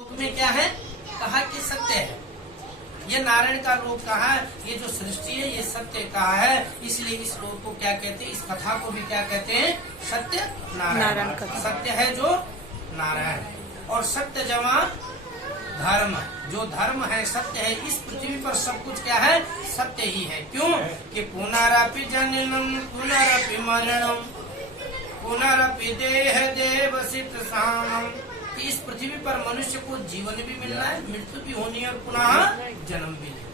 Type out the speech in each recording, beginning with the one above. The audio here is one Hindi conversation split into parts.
श्लोक में क्या है कहा कि सत्य है। ये नारायण का लोक कहा है, ये जो सृष्टि है ये सत्य कहा है, इसलिए इस लोक को क्या कहते हैं, इस कथा को भी क्या कहते हैं, सत्य नारायण। सत्य है जो नारायण और सत्य जमा धर्म, जो धर्म है सत्य है। इस पृथ्वी पर सब कुछ क्या है, सत्य ही है। क्यों कि पुनरपि जननम पुनरपि मरणम पुनरपि देह देवसित सामम। इस पृथ्वी पर मनुष्य को जीवन भी मिलना है, मृत्यु भी होनी है और पुनः जन्म भी लेना।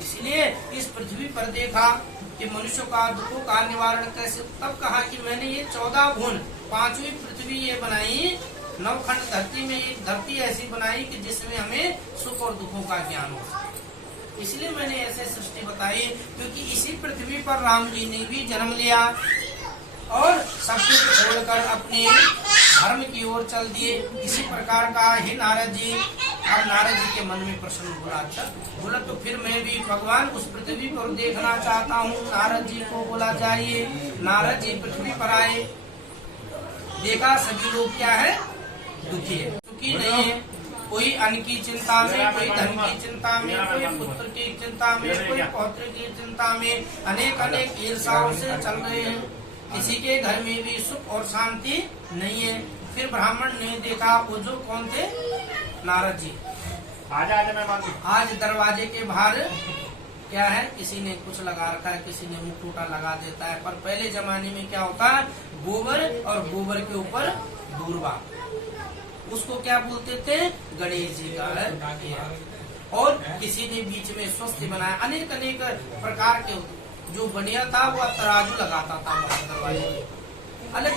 इसलिए इस पृथ्वी पर देखा कि मनुष्य का दुखों का निवारण कैसे, तब कहा कि मैंने ये 14 भुवन 5वीं पृथ्वी ये बनाई, 9 खंड धरती में एक धरती ऐसी बनाई कि जिसमें हमें सुख और दुखों का ज्ञान हो। इसलिए मैंने ऐसे सृष्टि बताई, क्योंकि इसी पृथ्वी पर राम जी ने भी जन्म लिया और सब कुछ छोड़कर अपने धर्म की ओर चल दिए। इसी प्रकार का हे नारद जी, अब नारद जी के मन में प्रश्न बोला, अच्छा बोला तो फिर मैं भी भगवान उस पृथ्वी पर देखना चाहता हूँ। नारद जी को बोला जाइए। नारद जी पृथ्वी पर आए, देखा सभी लोग क्या है, दुखी है, सुखी नहीं है। कोई अन्न की चिंता में, कोई धन की चिंता में, कोई पुत्र की चिंता में, कोई पौत्र की चिंता में, अनेक ईर्षाओं से चल रहे हैं। किसी के घर में भी सुख और शांति नहीं है। फिर ब्राह्मण ने देखा, वो जो कौन थे, नारद जी। आज दरवाजे के बाहर क्या है, किसी ने कुछ लगा रखा है, किसी ने मुखौटा लगा देता है। पर पहले जमाने में क्या होता है, गोबर और गोबर के ऊपर दूर्वा, उसको क्या बोलते थे, गणेश जी का है। और किसी ने बीच में स्वस्थ बनाया, अनेक प्रकार के जो बढ़िया था वो तराजू लगाता था दरवाजे। अलग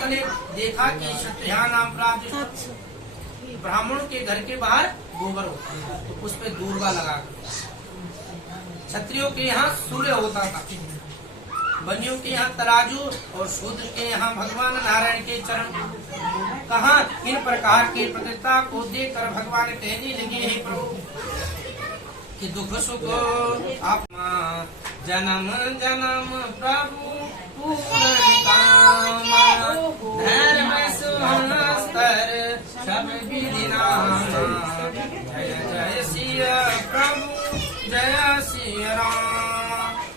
देखा कि क्षत्रिया नाम ब्राह्मणों के घर के बाहर गोबर होता था, तो उस पे दूर्वा लगा। क्षत्रियों के यहाँ सूर्य होता था, बनियों के यहाँ तराजू और शूद्र के यहाँ भगवान नारायण के चरण। कहा इन प्रकार की प्रतिष्ठा को देखकर भगवान कहने लगे, हे प्रभु कि दुख सुख आप जन्म जन्म प्रभु पूर्ण कामा, धर्म सुहस्तर सब विधि नामा। जय जय सिया प्रभु जय सिया राम।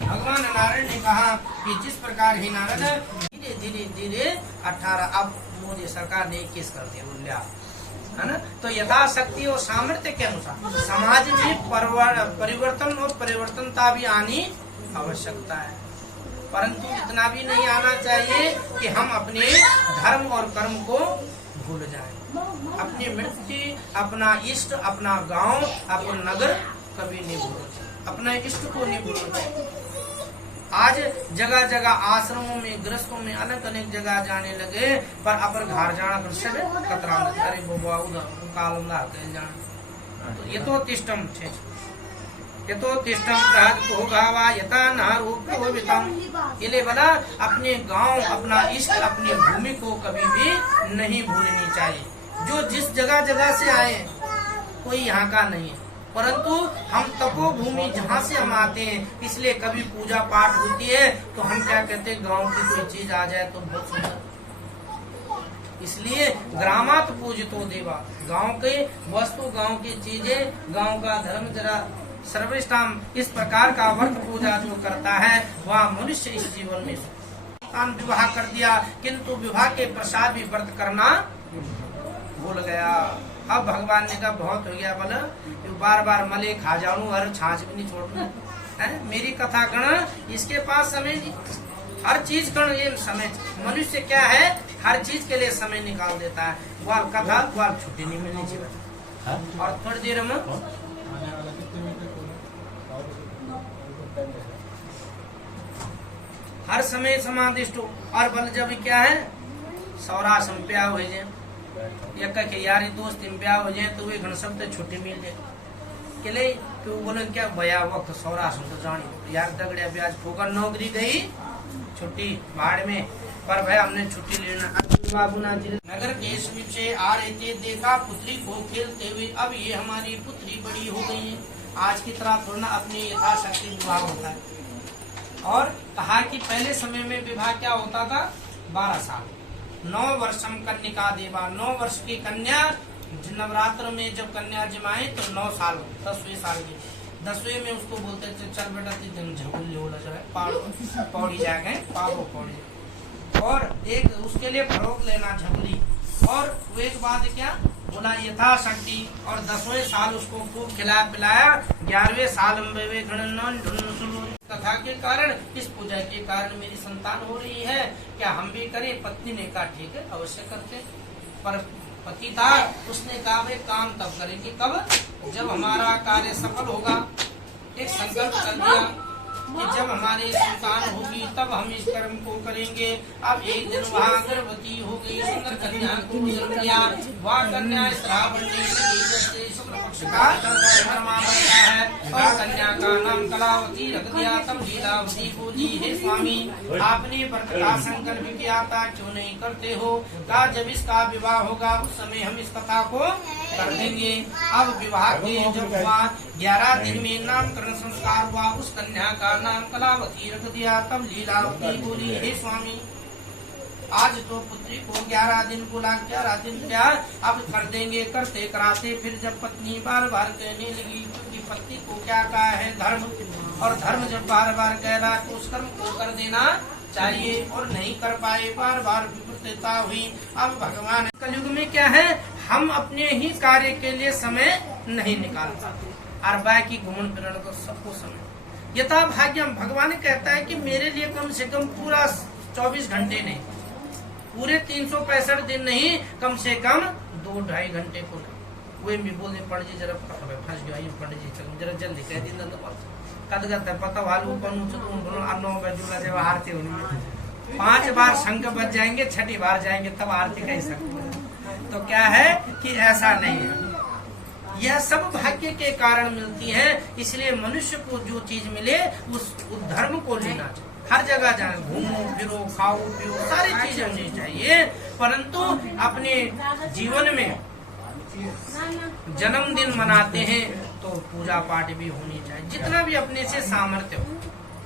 भगवान नारायण ने कहा कि जिस प्रकार ही नारद धीरे धीरे 18 अब मोदी सरकार ने 21 कर दिया, है ना। तो यथाशक्ति और सामर्थ्य के अनुसार समाज में परिवर्तन और परिवर्तनता भी आनी आवश्यकता है, परंतु इतना भी नहीं आना चाहिए कि हम अपने धर्म और कर्म को भूल जाएं। अपनी मृत्यु, अपना इष्ट, अपना गांव, अपना नगर कभी नहीं भूलना, अपने इष्ट को नहीं भूलना। आज जगह जगह आश्रमों में, गृहस्थों में अनेक जगह जाने लगे, पर अपर घर जाना कतरा, अरे बाबा उधर कालम जाना। तो ये तो तिष्टम छे, ये तो तिष्टम को गावा यथा नारूपितम। ये बोला अपने गांव, अपना इष्ट, अपनी भूमि को कभी भी नहीं भूलनी चाहिए। जो जिस जगह जगह से आए, कोई यहाँ का नहीं है, परंतु हम तपोभूमि जहाँ से हम आते हैं, इसलिए कभी पूजा पाठ होती है तो हम क्या कहते हैं, गांव की कोई चीज आ जाए तो बहुत सुंदर। इसलिए ग्रामात पूजितो देवा, गांव के वस्तु, गांव की चीजें, गांव का धर्म जरा सर्वश्रेष्ठम। इस प्रकार का व्रत पूजा जो करता है वह मनुष्य इस जीवन में विवाह कर दिया, किंतु विवाह के पश्चात भी व्रत करना भूल गया। अब भगवान ने कहा बहुत हो गया, बोला बार बार मले खा जाऊं और छाछ भी नहीं छोड़ना है। मेरी कथा गण, इसके पास समय नहीं, हर चीज गण ये समय। मनुष्य क्या है, हर चीज के लिए समय निकाल देता है। ग्वाल कथा, ग्वाल छुट्टी नहीं मिलनी चाहिए। और थोड़ी देर में हर समय समाधिष्ट और बल जब क्या है, सौरासम प्या हो जाए, एक यारी दोस्त ब्याह हो जाए तो वे घन शब्द छुट्टी मिल जाए के लिए। तो बोले क्या भया वक्त सौराष्ट्र तो जानी यार दगड़िया ब्याज फोकर नौकरी गई, छुट्टी बाढ़ में, पर भाई हमने छुट्टी लेना। बाबूना जी नगर के समीप से आ रहे थे, देखा पुत्री को खेलते हुए। अब ये हमारी पुत्री बड़ी हो गई है, आज की तरह थोड़ा अपनी यथाशक्ति विवाह होता है। और कहा कि पहले समय में विवाह क्या होता था, 12 साल, 9 वर्षम कन्या देवा, 9 वर्ष की कन्या नवरात्र में जब कन्या जमाए तो 9 साल 10वें साल की 10वें में उसको बोलते थे चल बेटा तीन झगुल हो जाए पौड़ी जाए पाओ पौड़ी, और एक उसके लिए फरोख लेना झगुली, और वो एक बाद क्या बोला यथाशक्ति, और 10वें साल उसको खूब खिलाया पिलाया। 11वें साल कथा के कारण, इस पूजा के कारण मेरी संतान हो रही है, क्या हम भी करें? पत्नी ने कहा ठीक है अवश्य करते, पर पति था उसने कहा भाई काम तब करेंगे कब? जब हमारा कार्य सफल होगा। एक संकल्प कर दिया कि जब हमारी संतान होगी तब हम इस कर्म को करेंगे। अब एक दिन वहाँ गर्भवती हो गई, सुंदर कन्या को जन्म दिया। वह कन्या श्रावण से शुक्ल पक्ष का चंद्रमा बनता है, और कन्या का नाम कलावती रख दिया। तब लीलावती बोली हे स्वामी आपने व्रत का संकल्प किया था, क्यों नहीं करते हो? कहा जब इसका विवाह होगा उस समय हम इस कथा को कर देंगे। अब विवाह के जब हुआ 11 दिन में नामकरण संस्कार हुआ, उस कन्या का नाम कलावती रख दिया। तब लीलावती बोली हे स्वामी आज तो पुत्री को 11 दिन बोला, 11 दिन क्या अब कर देंगे। करते कराते फिर जब पत्नी बार बार कहने लगी, क्योंकि पति को क्या कहा है धर्म, और धर्म जब बार बार कह रहा तो उस कर्म को कर देना चाहिए, और नहीं कर पाए, बार बार विपरीतता हुई। अब भगवान कलयुग में क्या है, हम अपने ही कार्य के लिए समय नहीं निकाल पाते, और बाकी घूमन फिरण को सबको समय। यथा भाग्यम भगवान कहता है कि मेरे लिए कम से कम पूरा 24 घंटे नहीं, पूरे 365 दिन नहीं, कम से कम 2-2.5 घंटे को वे भी बोले पढ़ जी जरा फंस गया ये पढ़ जी चल जरा जल्दी कह दिन कद गता पता वालू कौन बोलो 9 बजे जब आरती होनी 5 बार शंख बज जाएंगे, 6ठी बार जाएंगे तब आरती कह सकते। तो क्या है कि ऐसा नहीं है, यह सब भाग्य के कारण मिलती है। इसलिए मनुष्य को जो चीज मिले उस धर्म को लेना चाहिए। हर जगह जाए, घूमो फिरो खाओ पियो सारी चीजें होनी चाहिए, परंतु अपने जीवन में जन्मदिन मनाते हैं तो पूजा पाठ भी होनी चाहिए, जितना भी अपने से सामर्थ्य हो।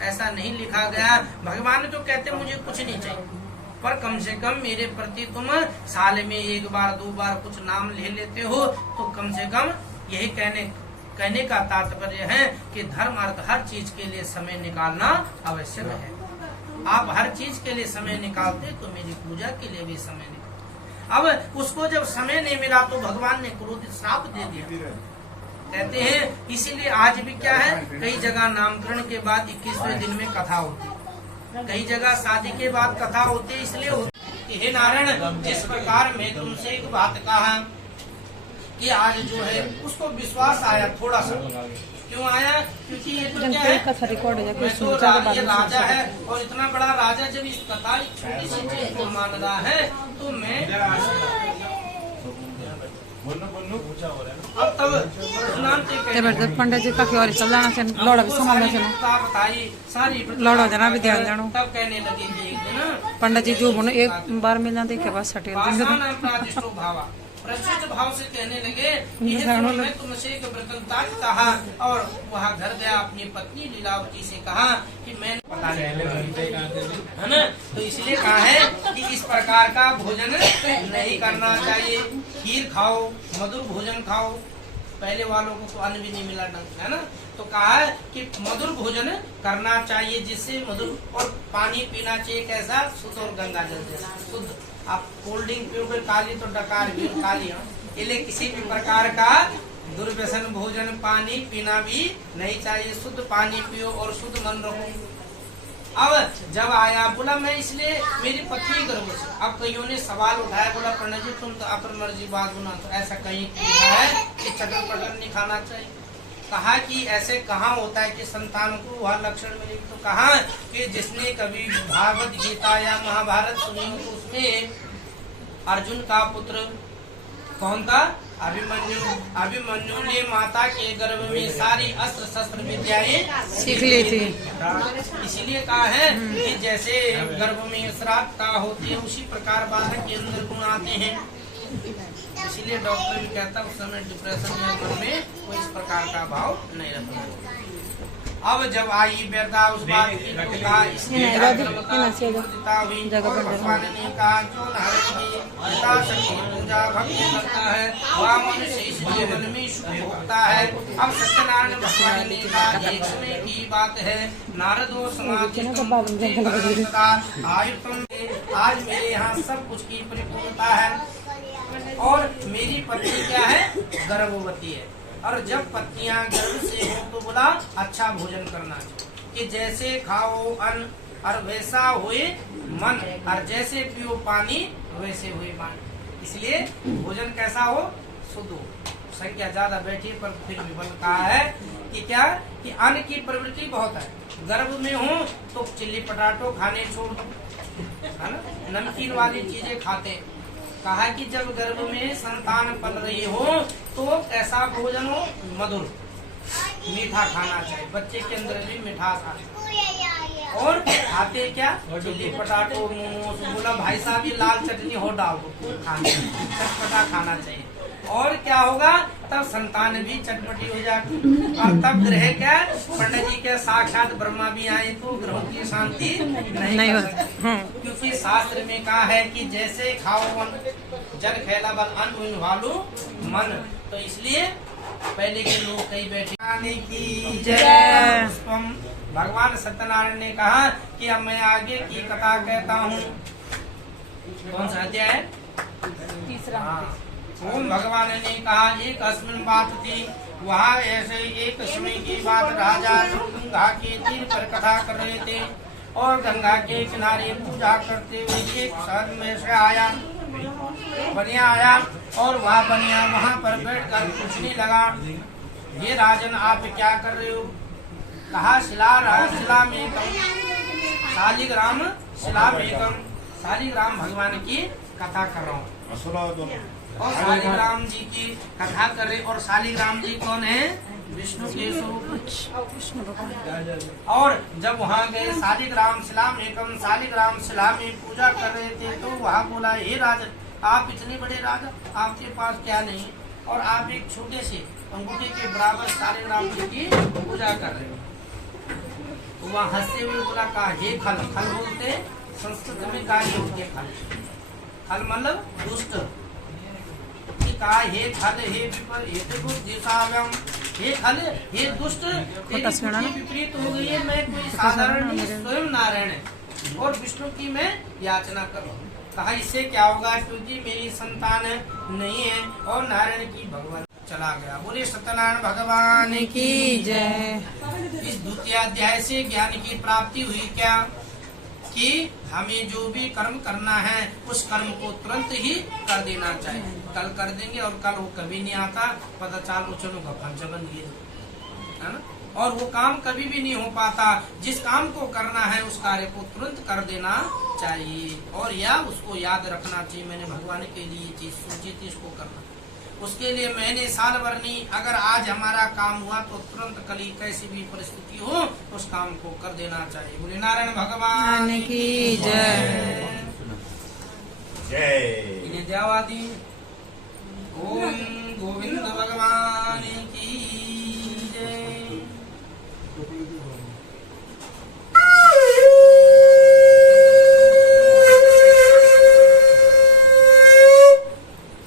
ऐसा नहीं लिखा गया, भगवान तो कहते मुझे कुछ नहीं चाहिए, पर कम से कम मेरे प्रति तुम साल में 1 बार 2 बार कुछ नाम ले लेते हो, तो कम से कम यही कहने का तात्पर्य है कि धर्म अर्थ हर चीज के लिए समय निकालना आवश्यक है। आप हर चीज के लिए समय निकालते तो मेरी पूजा के लिए भी समय निकालते। अब उसको जब समय नहीं मिला तो भगवान ने क्रोधित श्राप दे दिया। कहते हैं इसीलिए आज भी क्या है, कई जगह नामकरण के बाद 21वें दिन में कथा होती है, कई जगह शादी के बाद कथा होती है। इसलिए कि हे नारायण, जिस प्रकार मैं तुमसे एक बात कहा कि आज जो है उसको विश्वास आया थोड़ा सा, क्यों आया? क्योंकि ये तो क्या है, ये राजा है और इतना बड़ा राजा जब इस कथा छोटी सी चीज को मान रहा है तो मैं अब तब पंडित जी का और चलाना से लौड़ा भी संभालना से बताई सारी लौड़ा देना भी ध्यान देना। तब कहने लगे एक दिन पंडित जी जो बोलो एक बार मिलना के बाद सटे भावा प्रचित भाव से कहने लगे मैं तुमसे एक वृत्तांत कहा, और वहाँ घर गया अपनी पत्नी लीलावती से कहा कि मैंने पता है ना, तो इसलिए कहा है कि इस प्रकार का भोजन नहीं करना चाहिए। खीर खाओ, मधुर भोजन खाओ, पहले वालों को तो अन्न भी नहीं मिला ढंग है ना, तो कहा है कि मधुर भोजन करना चाहिए, जिससे मधुर, और पानी पीना चाहिए कैसा, शुद्ध और गंगा जल जैसा शुद्ध। आप कोल्ड ड्रिंक पियोगे काली तो डकार भी काली, इसलिए किसी भी प्रकार का दुर्व्यसन भोजन पानी पीना भी नहीं चाहिए। शुद्ध पानी पियो और शुद्ध मन रहो। अब जब आया बोला मैं इसलिए मेरी पत्नी करूँ, अब कईयों ने सवाल उठाया, बोला पंडित जी तुम तो अपनी मर्जी बात होना, तो ऐसा कहीं लिखा है कि चटर पटर नहीं खाना चाहिए। कहा कि ऐसे कहाँ होता है कि संतान को वह लक्षण मिले, तो कहा कि जिसने कभी भागवत गीता या महाभारत सुनी हो तो उसमें अर्जुन का पुत्र कौन था, अभिमन्यु ने माता के गर्भ में सारी अस्त्र शस्त्र विद्याएं सीख ली थी। इसीलिए कहा है कि जैसे गर्भ में श्राद्धा होती है उसी प्रकार बालक के अंदर गुण आते हैं। इसीलिए डॉक्टर भी कहता है उस समय डिप्रेशन या घर में कोई इस प्रकार का भाव नहीं रहता। अब जब आई व्यर्था उस बात की हुई, भगवान ने कहा जो नारायण शक्ति पूजा भक्ति करता है वह मनुष्य इस जीवन में सुख भोगता है। अब सत्यनारायण भगवान ने कहा एक समय की बात है, नारदो समाधिस्थं आयुर्तम, आज मेरे यहाँ सब कुछ की परिपूर्णता है और मेरी पत्नी क्या है, गर्भवती है। और जब पत्नियां गर्भ से हो तो बोला अच्छा भोजन करना चाहिए, कि जैसे खाओ अन्न और वैसा हुए मन, और जैसे पियो पानी वैसे हुए मन। इसलिए भोजन कैसा हो, शुद्ध हो। संख्या ज्यादा बैठी पर फिर भी बल कहा है कि क्या, कि अन्न की प्रवृत्ति बहुत है। गर्भ में हो तो चिल्ली पटाटो खाने छोड़ दो, है ना, नमकीन वाली चीजें खाते। कहा कि जब गर्भ में संतान पल रही हो तो कैसा भोजन हो, मधुर मीठा खाना चाहिए, बच्चे के अंदर भी मिठास आए। और खाते क्या, चिल्ली पटाटो मोमोस, बोला भाई साहब ये लाल चटनी हो डाल दो, खाने चटपटा खाना चाहिए। और क्या होगा, तब संतान भी चटपटी हो जाती। और तब ग्रह क्या, पंडित जी के साक्षात ब्रह्मा भी आए तो ग्रहों की शांति नहीं हो सकती। क्योंकि शास्त्र में कहा है कि जैसे खाओ जल फैला बल अन्न वालू मन, तो इसलिए पहले के लोग कई बैठे की जय। भगवान सत्यनारायण ने कहा कि अब मैं आगे की कथा कहता हूँ। कौन सा अध्याय है, तीसरा। ओम भगवान ने कहा एक अस्मिन बात थी, वहाँ ऐसे एक समय की बात, राजा गंगा के तीर पर कथा कर रहे थे और गंगा के किनारे पूजा करते हुए एक शहर में से आया, बनिया आया और वह बनिया वहाँ पर बैठकर पूछने लगा, ये राजन आप क्या कर रहे हो। कहा शालिग्राम भगवान की कथा कर रहा हूँ और शालिग्राम जी की कथा कर रहे। और शालिग्राम जी कौन है, विष्णु के स्वरूप। और जब वहाँ गए शालिग्राम शिला में पूजा कर रहे थे तो वहाँ बोला, हे राजन आप इतने बड़े राजा, आपके पास क्या नहीं और आप एक छोटे से अंगूठे के बराबर शालिग्राम जी की पूजा कर रहे हो। तो वहाँ हंसते हुए बोला, कहा हे खल, खल बोलते संस्कृत में गाली होती है, खल मतलब दुष्ट। कहा हे खल हे विपर हे बुद्धिशालम, हे खल हे दुष्ट, तेरी बुद्धि विपरीत हो गई है। मैं कोई साधारण नहीं, स्वयं नारायण है और विष्णु की मैं याचना करूँ। कहा इससे क्या होगा, क्योंकि मेरी संतान नहीं है और नारायण की भगवान चला गया। बोले सत्यनारायण भगवान की जय। इस द्वितीय अध्याय से ज्ञान की प्राप्ति हुई क्या, कि हमें जो भी कर्म करना है उस कर्म को तुरंत ही कर देना चाहिए। कल कर देंगे और कल वो कभी नहीं आता, पता चाल उछलों का पंचबन ये है ना, और वो काम कभी भी नहीं हो पाता। जिस काम को करना है उस कार्य को तुरंत कर देना चाहिए और या उसको याद रखना चाहिए, मैंने भगवान के लिए चीज सोची थी इसको करना। उसके लिए मैंने साल भर नहीं, अगर आज हमारा काम हुआ तो तुरंत कल ही कैसी भी परिस्थिति हो उस काम को कर देना चाहिए। बोले नारायण भगवान की जय। इन्हें जयवादी। ओम गोविंद भगवान की जय।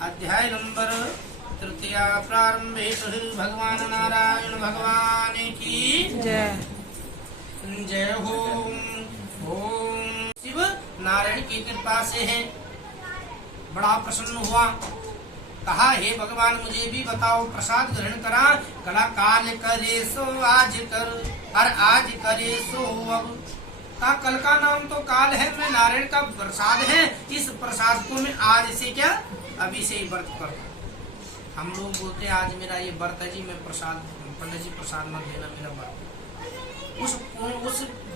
अध्याय नंबर तृतीय प्रारंभे भगवान नारायण भगवान की जय। जय हो। ओम शिव नारायण की कृपा से है, बड़ा प्रसन्न हुआ। कहा हे भगवान मुझे भी बताओ, प्रसाद ग्रहण करा। कला काल करे सो आज कर और आज करे सो अब। का कल का नाम तो काल है, मैं नारायण का प्रसाद है, इस प्रसाद को मैं आज से क्या अभी से ही व्रत कर। हम लोग बोलते हैं आज मेरा ये व्रत है जी, मैं प्रसाद, पंडित जी प्रसाद मत देना, मेरा व्रत। उस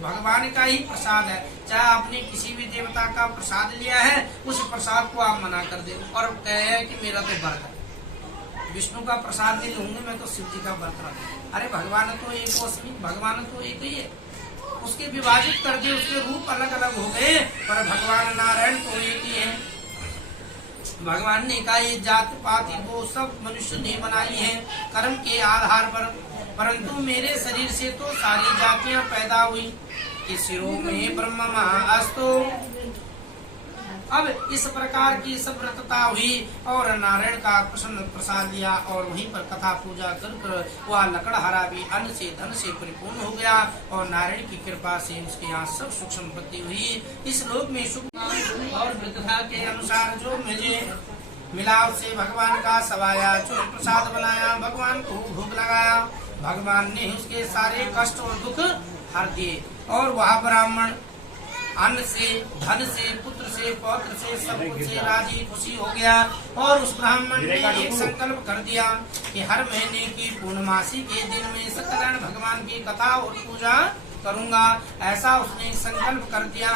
भगवान का ही प्रसाद है। चाहे आपने किसी भी देवता का प्रसाद लिया है, उस प्रसाद को आप मना कर दे और कहे कि मेरा तो व्रत है, विष्णु का प्रसाद नहीं लूंगी मैं तो शिव जी का व्रत रखूंगा। अरे भगवान तो एक, भगवान तो एक ही है, उसके विभाजित कर दिए, उसके रूप अलग अलग हो गए पर भगवान नारायण तो एक ही है। भगवान ने कहा ये जात पात वो सब मनुष्य ने बनाई है कर्म के आधार पर, परंतु मेरे शरीर से तो सारी जातियां पैदा हुई। कि सिरों में ब्रह्म महाअस्तो अब इस प्रकार की सब व्रतता हुई और नारायण का प्रसन्न प्रसाद लिया और वहीं पर कथा पूजा कर वह लकड़हारा भी अन्न से धन से परिपूर्ण हो गया और नारायण की कृपा से उसके यहाँ सब सुख संपत्ति हुई। इस लोक में सुख और वृद्धता के अनुसार जो मुझे मिला उससे भगवान का सवाया जो प्रसाद बनाया, भगवान को भोग लगाया, भगवान ने उसके सारे कष्ट और दुख हर दिए और वह ब्राह्मण अन्न से धन से पुत्र से पौत्र से सब कुछ से राजी खुशी हो गया और उस ब्राह्मण ने एक संकल्प कर दिया कि हर महीने की पूर्णमासी के दिन में सत्यनारायण भगवान की कथा और पूजा करूंगा। ऐसा उसने संकल्प कर दिया।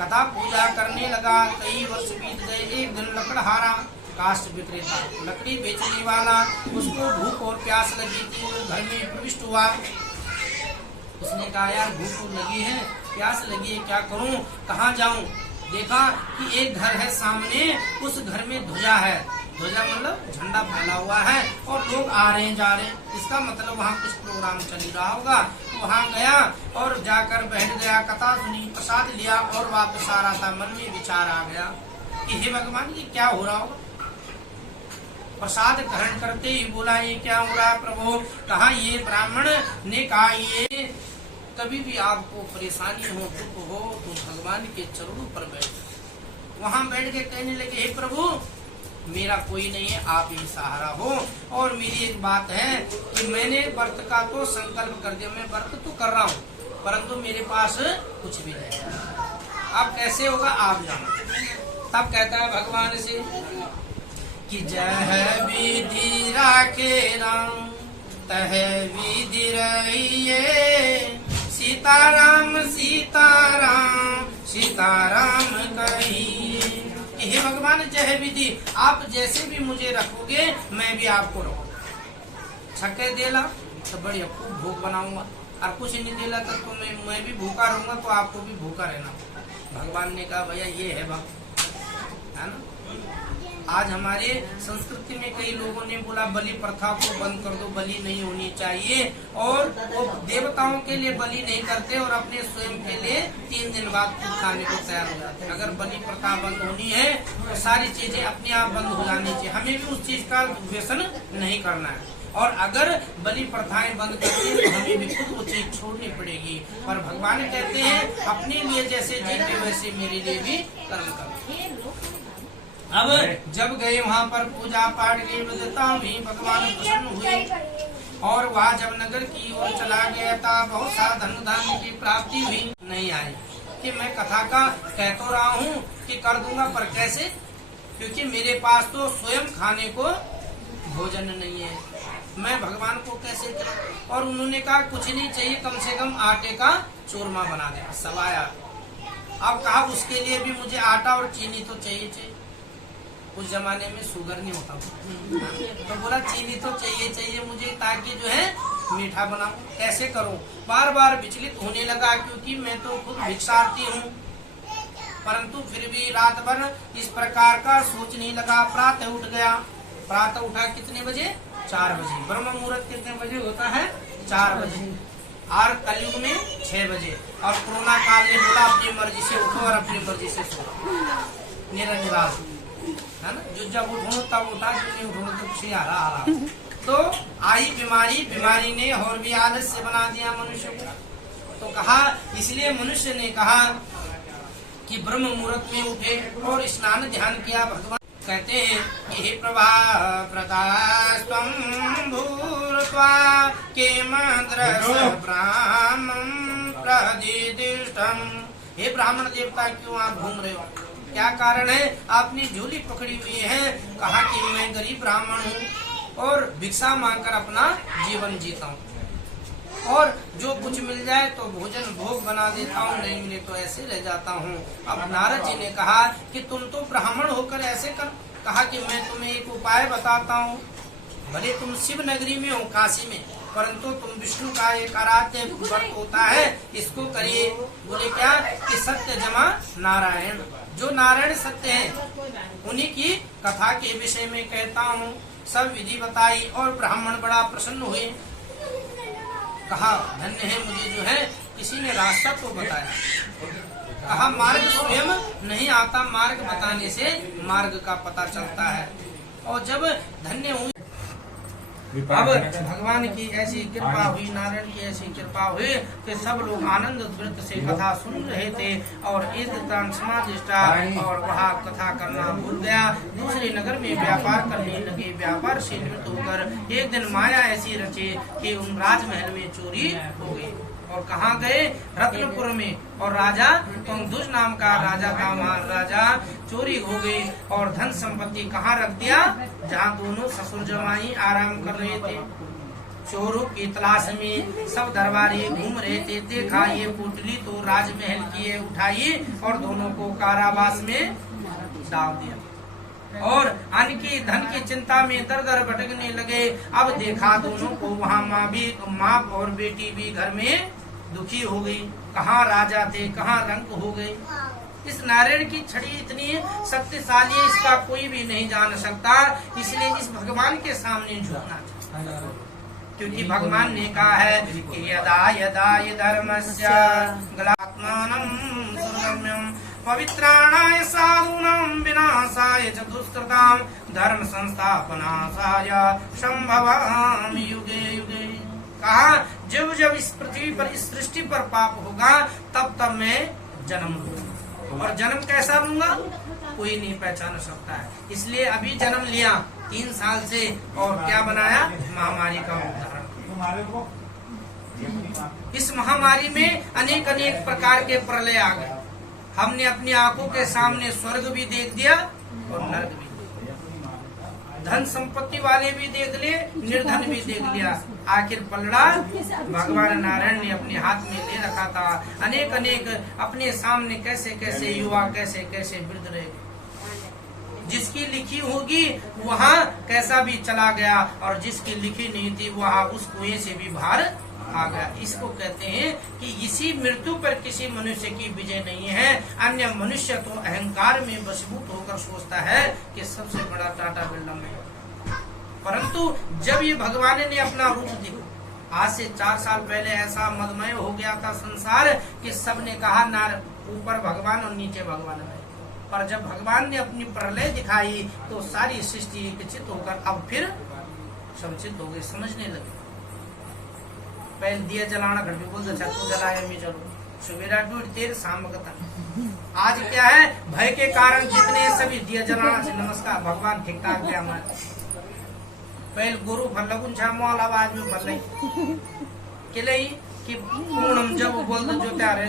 कथा पूजा करने लगा। कई वर्ष बीत गए। एक दिन लकड़हारा काष्ठ विक्रेता लकड़ी बेचने वाला उसको भूख और प्यास लगी थी। वो घर में प्रविष्ट हुआ। उसने कहा यार भूख लगी है, प्यास लगी है, क्या करूं, कहाँ जाऊं। देखा कि एक घर है सामने, उस घर में ध्वजा है। ध्वजा मतलब झंडा फैला हुआ है और लोग आ रहे हैं जा रहे हैं। इसका मतलब वहाँ कुछ प्रोग्राम चल रहा होगा। तो वहाँ गया और जाकर बैठ गया, कथा सुनी, प्रसाद लिया और वापस आ रहा था। मन में विचार आ गया कि हे भगवान ये क्या हो रहा होगा। प्रसाद ग्रहण करते ही बोला ये क्या हो रहा है प्रभु। कहा ये ब्राह्मण ने कहा ये कभी भी आपको परेशानी हो दुख हो तो भगवान के चरणों पर बैठ। वहाँ बैठ के कहने लगे हे प्रभु मेरा कोई नहीं है, आप ही सहारा हो। और मेरी एक बात है कि मैंने व्रत का तो संकल्प कर दिया, मैं व्रत तो कर रहा हूँ परंतु मेरे पास कुछ भी नहीं। अब कैसे होगा आप जानो। तब कहता है भगवान से कि जय विधि राखे राम तह विधि रहिए, सीताराम सीताराम सीताराम कहिए। हे भगवान जय विधि आप जैसे भी मुझे रखोगे मैं भी आपको रखूंगा। छक्के देला तो बढ़िया खूब भूख बनाऊंगा और कुछ नहीं देला तो मैं भी भूखा रहूंगा तो आपको भी भूखा रहना। भगवान ने कहा भैया ये है भक्त है ना। आज हमारे संस्कृति में कई लोगों ने बोला बलि प्रथा को बंद कर दो, बलि नहीं होनी चाहिए और वो देवताओं के लिए बलि नहीं करते और अपने स्वयं के लिए 3 दिन बाद खुद खाने को तैयार हो जाते। अगर बलि प्रथा बंद होनी है तो सारी चीजें अपने आप बंद हो जानी चाहिए। हमें भी उस चीज का व्यसन नहीं करना है और अगर बलि प्रथाएं बंद करती है तो हमें भी खुद वो चीज छोड़नी पड़ेगी। पर भगवान कहते हैं अपने लिए जैसे जीते वैसे मेरे लिए भी कर्म करो। अब जब गए वहाँ पर पूजा पाठ की विधता हुई, भगवान प्रसन्न हुए और वहाँ जब नगर की ओर चला गया था बहुत सारा धन धान्य की प्राप्ति हुई। नहीं आई कि मैं कथा का कह तो रहा हूँ कि कर दूंगा पर कैसे, क्योंकि मेरे पास तो स्वयं खाने को भोजन नहीं है, मैं भगवान को कैसे करूं। और उन्होंने कहा कुछ नहीं चाहिए, कम से कम आटे का चूरमा बना देना सवाया। अब कहा उसके लिए भी मुझे आटा और चीनी तो चाहिए। उस जमाने में शुगर नहीं होता तो बोला चीनी तो चाहिए मुझे ताकि जो है मीठा बनाऊं। कैसे करूं, बार बार विचलित होने लगा क्योंकि मैं तो खुद भिक्षार्थी हूं। परंतु फिर भी रात भर इस प्रकार का सोचने लगा। प्रातः उठ गया। प्रातः उठा कितने बजे? 4 बजे। ब्रह्म मुहूर्त कितने बजे होता है? 4 बजे। और कलयुग में 6 बजे। और कोरोना काल ने बोला अपनी मर्जी से उठो और अपनी मर्जी से सो। निराश है ना, जो जब उठो तब उठा, जो नहीं उठो तो खुशी आ रहा। तो आई बीमारी ने और भी आलस्य बना दिया मनुष्य को। तो कहा इसलिए मनुष्य ने कहा कि ब्रह्म मुहूर्त में उठे और स्नान ध्यान किया। भगवान कहते हैं कि हे प्रभा प्रदास्त्वं भूत्वा किमद्रस ब्राह्मणं प्रदिदिष्टं। हे ब्राह्मण देवता क्यों आप घूम रहे हो, क्या कारण है? आपने झोली पकड़ी हुई है। कहा कि मैं गरीब ब्राह्मण हूँ और भिक्षा मांगकर अपना जीवन जीता हूँ और जो कुछ मिल जाए तो भोजन भोग बना देता हूँ, नहीं मिले तो ऐसे रह जाता हूँ। अब नारद जी ने कहा कि तुम तो ब्राह्मण होकर ऐसे कर। कहा कि मैं तुम्हें एक उपाय बताता हूँ। भले तुम शिव नगरी में हो काशी में, परंतु तुम विष्णु का एक आराध्य व्रत होता है, इसको करिए। बोले क्या? कि सत्य जमा नारायण, जो नारायण सत्य है उन्हीं की कथा के विषय में कहता हूँ। सब विधि बताई और ब्राह्मण बड़ा प्रसन्न हुए। कहा धन्य है मुझे जो है किसी ने रास्ता तो बताया। कहा मार्ग स्वयं नहीं आता, मार्ग बताने से मार्ग का पता चलता है। और जब धन्य हुई, अब भगवान की ऐसी कृपा हुई, नारायण की ऐसी कृपा हुई कि सब लोग आनंद वृत्त से कथा सुन रहे थे और एक समाधिष्ठा और वहाँ कथा करना भूल गया, दूसरे नगर में व्यापार करने लगे। व्यापार से निवृत्त होकर एक दिन माया ऐसी रचे कि उन राजमहल में चोरी हो गई। और कहाँ गए? रत्नपुर में। और राजा तुंगदुज नाम का राजा था, वहाँ राजा चोरी हो गई और धन संपत्ति कहाँ रख दिया? जहाँ दोनों ससुर जमाई आराम कर रहे थे। चोरों की तलाश में सब दरबारी घूम रहे थे। देखा ये पोटली तो राजमहल की है, उठाई और दोनों को कारावास में डाल दिया। और अन्न की धन की चिंता में दर दर भटकने लगे। अब देखा दोनों को वहाँ माँ और बेटी भी घर में दुखी हो गई। कहाँ राजा थे, कहाँ रंक हो गए। इस नारायण की छड़ी इतनी शक्तिशाली है, इसका कोई भी नहीं जान सकता। इसलिए इस भगवान के सामने झुकना चाहिए, क्योंकि भगवान ने कहा है कि यदा यदा ये धर्मस्य ग्लात्मानं सुरम्यं पवित्राणाय साधूनां विनाशाय च दुष्कृतां धर्म संस्थापनाय संभवामि युगे युगे। कहा जब जब इस पृथ्वी पर, इस सृष्टि पर पाप होगा तब तब मैं जन्म लूंगा। और जन्म कैसा लूंगा कोई नहीं पहचान सकता है। इसलिए अभी जन्म लिया 3 साल से और क्या बनाया? महामारी का उदाहरण। इस महामारी में अनेक अनेक प्रकार के प्रलय आ गए। हमने अपनी आंखों के सामने स्वर्ग भी देख दिया और नरक भी, धन संपत्ति वाले भी देख लिए, निर्धन भी देख लिया। आखिर पलड़ा भगवान नारायण ने अपने हाथ में ले रखा था। अनेक अनेक अपने सामने कैसे कैसे युवा, कैसे कैसे वृद्ध रह गए। जिसकी लिखी होगी वहाँ कैसा भी चला गया और जिसकी लिखी नहीं थी वहाँ उस कुएं से भी बाहर आ गया। इसको कहते हैं कि इसी मृत्यु पर किसी मनुष्य की विजय नहीं है। अन्य मनुष्य तो अहंकार में वशीभूत होकर सोचता है कि सबसे बड़ा टाटा बिरला में, परंतु जब ये भगवान ने अपना रूप दिखा, आज से 4 साल पहले ऐसा मदमय हो गया था संसार कि सबने कहा नार ऊपर भगवान और नीचे भगवान है। पर जब भगवान ने अपनी प्रलय दिखाई तो सारी सृष्टि एकचित होकर अब फिर संचित हो गई, समझने लगे। पहले दिया जलाना घर में बोलते तू जलाया मैं चलो, सवेरा टूट देर शाम खत्म। आज क्या है? भय के कारण जितने सभी दिया जलाना से नमस्कार भगवान ठीक ठाक गया हमारे। पहले गुरु फल्लगुन छामोल आवाज में फल कि पूर्णम जब बोल जो प्यारे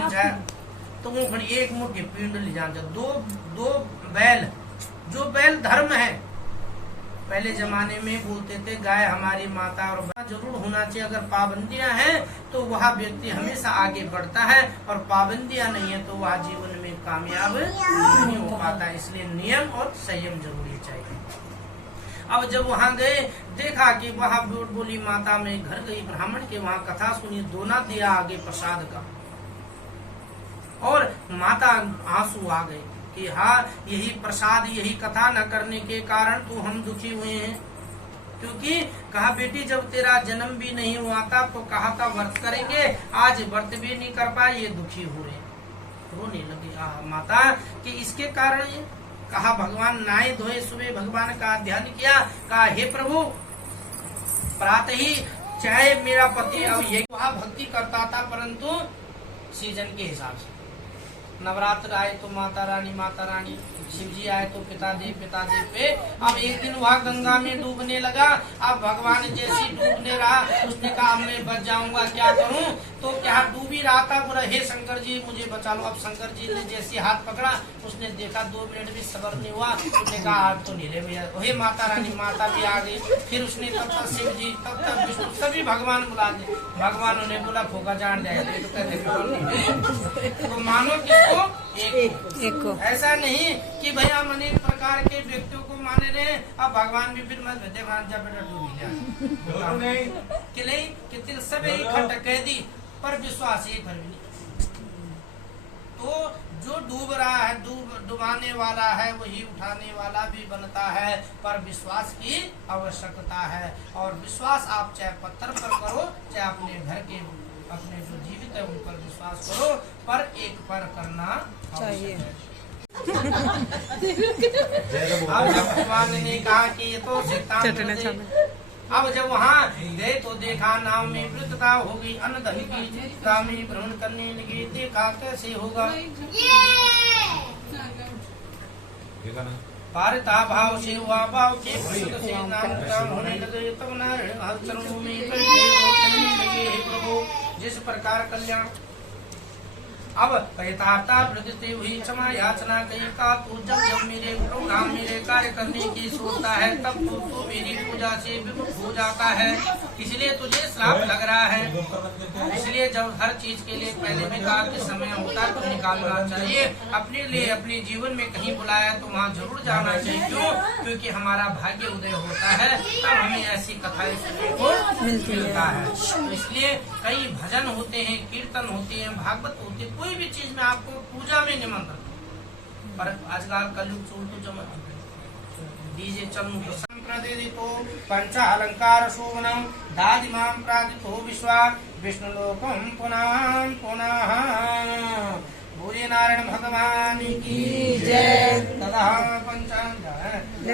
तो वो एक मुट्ठी पिंड ले जाते। दो बैल, जो बैल धर्म है। पहले जमाने में बोलते थे गाय हमारी माता, और जरूर होना चाहिए। अगर पाबंदियां हैं तो वह व्यक्ति हमेशा आगे बढ़ता है और पाबंदियां नहीं है तो वह जीवन में कामयाब नहीं हो पाता। इसलिए नियम और संयम जरूरी चाहिए। अब जब वहाँ गए देखा कि वहाँ बोली माता में घर गई, ब्राह्मण के वहाँ कथा सुनी, दोना दिया आगे प्रसाद का और माता आंसू आ गए कि हाँ यही प्रसाद, यही कथा न करने के कारण तो हम दुखी हुए हैं। क्योंकि कहा बेटी जब तेरा जन्म भी नहीं हुआ था तो कहा था व्रत करेंगे, आज व्रत भी नहीं कर पाए, ये दुखी हो रहे, रोने लगे माता कि इसके कारण ये। कहा भगवान नहाए धोए सुबह भगवान का ध्यान किया, कहा हे प्रभु प्रातः ही चाहे मेरा पति अब ये वहाँ भक्ति करता था परंतु सीजन के हिसाब से। नवरात्र आए तो माता रानी, शिव जी आए तो पितादेव पे। अब एक दिन वहाँ गंगा में डूबने लगा। अब भगवान जैसी डूबने रहा, उसने कहा मैं बच जाऊंगा, क्या करूं? तो क्या डूब ही रहा था, बोला हे शंकर जी मुझे बचा लो। अब शंकर जी ने जैसे हाथ पकड़ा, उसने देखा 2 मिनट भी सबर नहीं हुआ, उसने कहा हाथ तो नीले भैया, हे माता रानी, माता भी आ गई। फिर उसने तब तक शिव जी, तब तक विष्णु, सभी भगवान बुला दिए। भगवान ने बोला फोका जान जाएगा तो कहते तो मानो किसको? एक को। ऐसा नहीं कि भैया हम अनेक प्रकार के व्यक्तियों को माने रहे। अब भगवान भी फिर मत बेटा डूबी सब इकट्ठा कह दी पर विश्वास एक भर भी नहीं। तो जो डूब रहा है, डुबाने वाला है, वही उठाने वाला भी बनता है। पर विश्वास की आवश्यकता है और विश्वास आप चाहे पत्थर पर करो चाहे अपने घर के अपने जो जीवित है उन पर विश्वास करो, पर एक पर करना चाहिए। अब जब भगवान ने कहा कि ये तो चटने सिद्धांत, छाने। अब जब वहाँ गए तो देखा नाव में वृद्धता हो गई, अन्न दही की में भ्रमण करने लगे, देखा कैसे होगा। पारता भाव से हुआ भाव के पुस्तक से नाम काम होने लगे, तब नारायण हर चरणों में बैठ गए और कहने लगे, हे प्रभु जिस प्रकार कल्याण अब कहता वृद्धि हुई क्षमा याचना कही का तू जब मेरे प्रोग्राम मेरे कार्य करने की सोचता है तब तू मेरी पूजा से विमुख हो जाता है, इसलिए तुझे श्राप लग रहा है। इसलिए जब हर चीज के लिए पहले भी कहा कि समय होता है तो निकालना चाहिए, अपने लिए अपने जीवन में कहीं बुलाया तो वहाँ जरूर जाना चाहिए। क्यों? क्योंकि हमारा भाग्य उदय होता है तब हमें ऐसी कथाएं सुनने को मिलता है। तो इसलिए कई भजन होते हैं, कीर्तन होते हैं, भागवत होते हैं, कोई भी चीज में आपको पूजा में निमंत्रण, पर आजकल कलयुग चोर तो जमा डीजे चलू को संप्रदितो पंचा अलंकार शोभनम दादिमाम प्रादितो विश्वा विष्णु लोकम पुनः पुनः। बोले नारायण भगवान की जय। तदा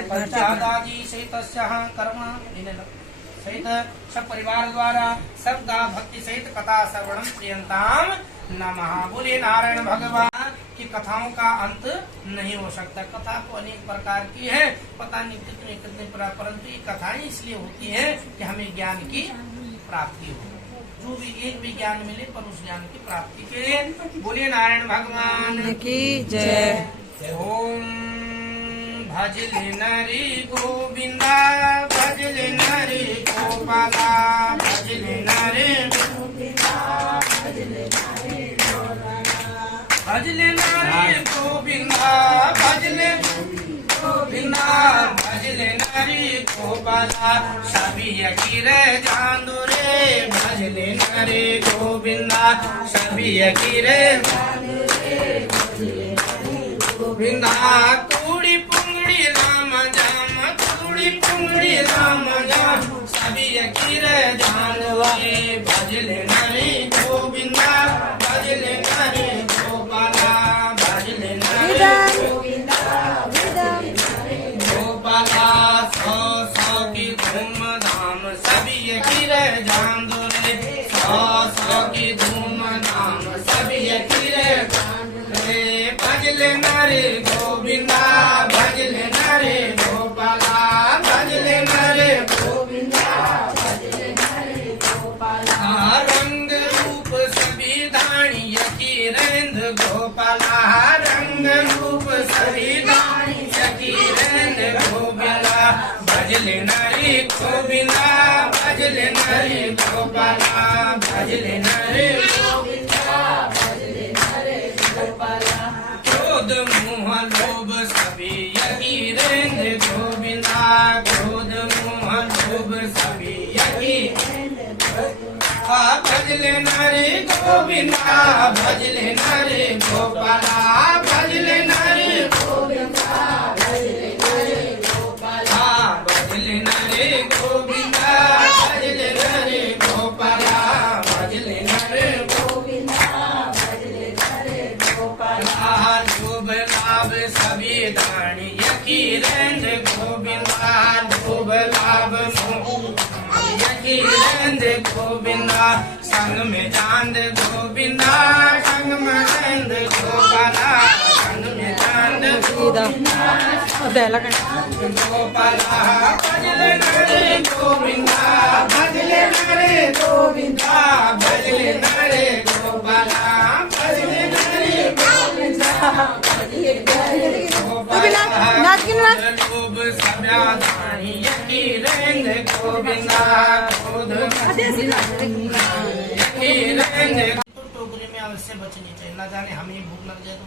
पंचादादि सहित कर्म सहित सब परिवार द्वारा सबका भक्ति सहित कथा श्रवणम प्रियंताम नमः। बोले नारायण भगवान की कथाओं का अंत नहीं हो सकता। कथा तो अनेक प्रकार की है, पता नहीं कितने कितने परंतु ये कथाएं इसलिए होती है कि हमें ज्ञान की प्राप्ति हो, जो भी एक भी ज्ञान मिले पर उस ज्ञान की प्राप्ति के लिए। बोले नारायण भगवान की जय। ओम भजले नरी गोविंदा भजले नरी गोपाला भजले नरे भजले नरे गोविंदा भजले गोविंदा भजले नरी गोपाला सभी यकीर जानो रे भजले नरे गोविंदा सभी यकीर गोविंदा। कुड़ी पुंगड़ी राम जाम कुड़ी पुंगड़ी राम जाम सभी यकीर जानवे भजले नरे गोविंदा भजले नरे गोपाला भजले नरे गोपाला। सौ सौ की धूम धाम सभी यकीर जान दो रे, सौ सौ की धूम धाम सभी यकीर भजले नरे गोविंदा भजले नरे गोपाला भजले नरे गोविंदा भजले नरे गोपाला। रंग रूप सभी धाणी यकीरेंद गोपाला रंग रूप सभी धाणी यकीरेंद गोविंदा भजले नरे गोविंदा भजले नरे गोपाला भजले नरे गोविंदा भजले नरे गोपाला। क्रोध मोह लोभ सभी यकीरेंद गोविंदा क्रोध मोह लोभ सभी यकीरेंद भजले नरे गोविंदा भजले नरे गोपाला भजले नरे गोविंदा भजले नरे गोपाला भजले नरे गोविंदा भजले नरे गोपाला भजले नरे गोविंदा भजले नरे गोपाला। लोभ लाभ सभी दानी यकीरेंद गोविंदा लोभ लाभ यकीरेंद गोविंदा संग में चांद गोविंदा संग में चांद गोपाला संग में चांद गोविंदा गोपाला भजले नरे गोविंदा भजले नरे गोविंदा भजले नरे गोपाला भजले नरे गोविंदा लोभ सभ्या धानी यकीरेंद गोविंदा क्रोध यकीरेंद। तो टोकरी में अवश्य बचनी चाहिए, न जाने हमें भूख लग जाए तो।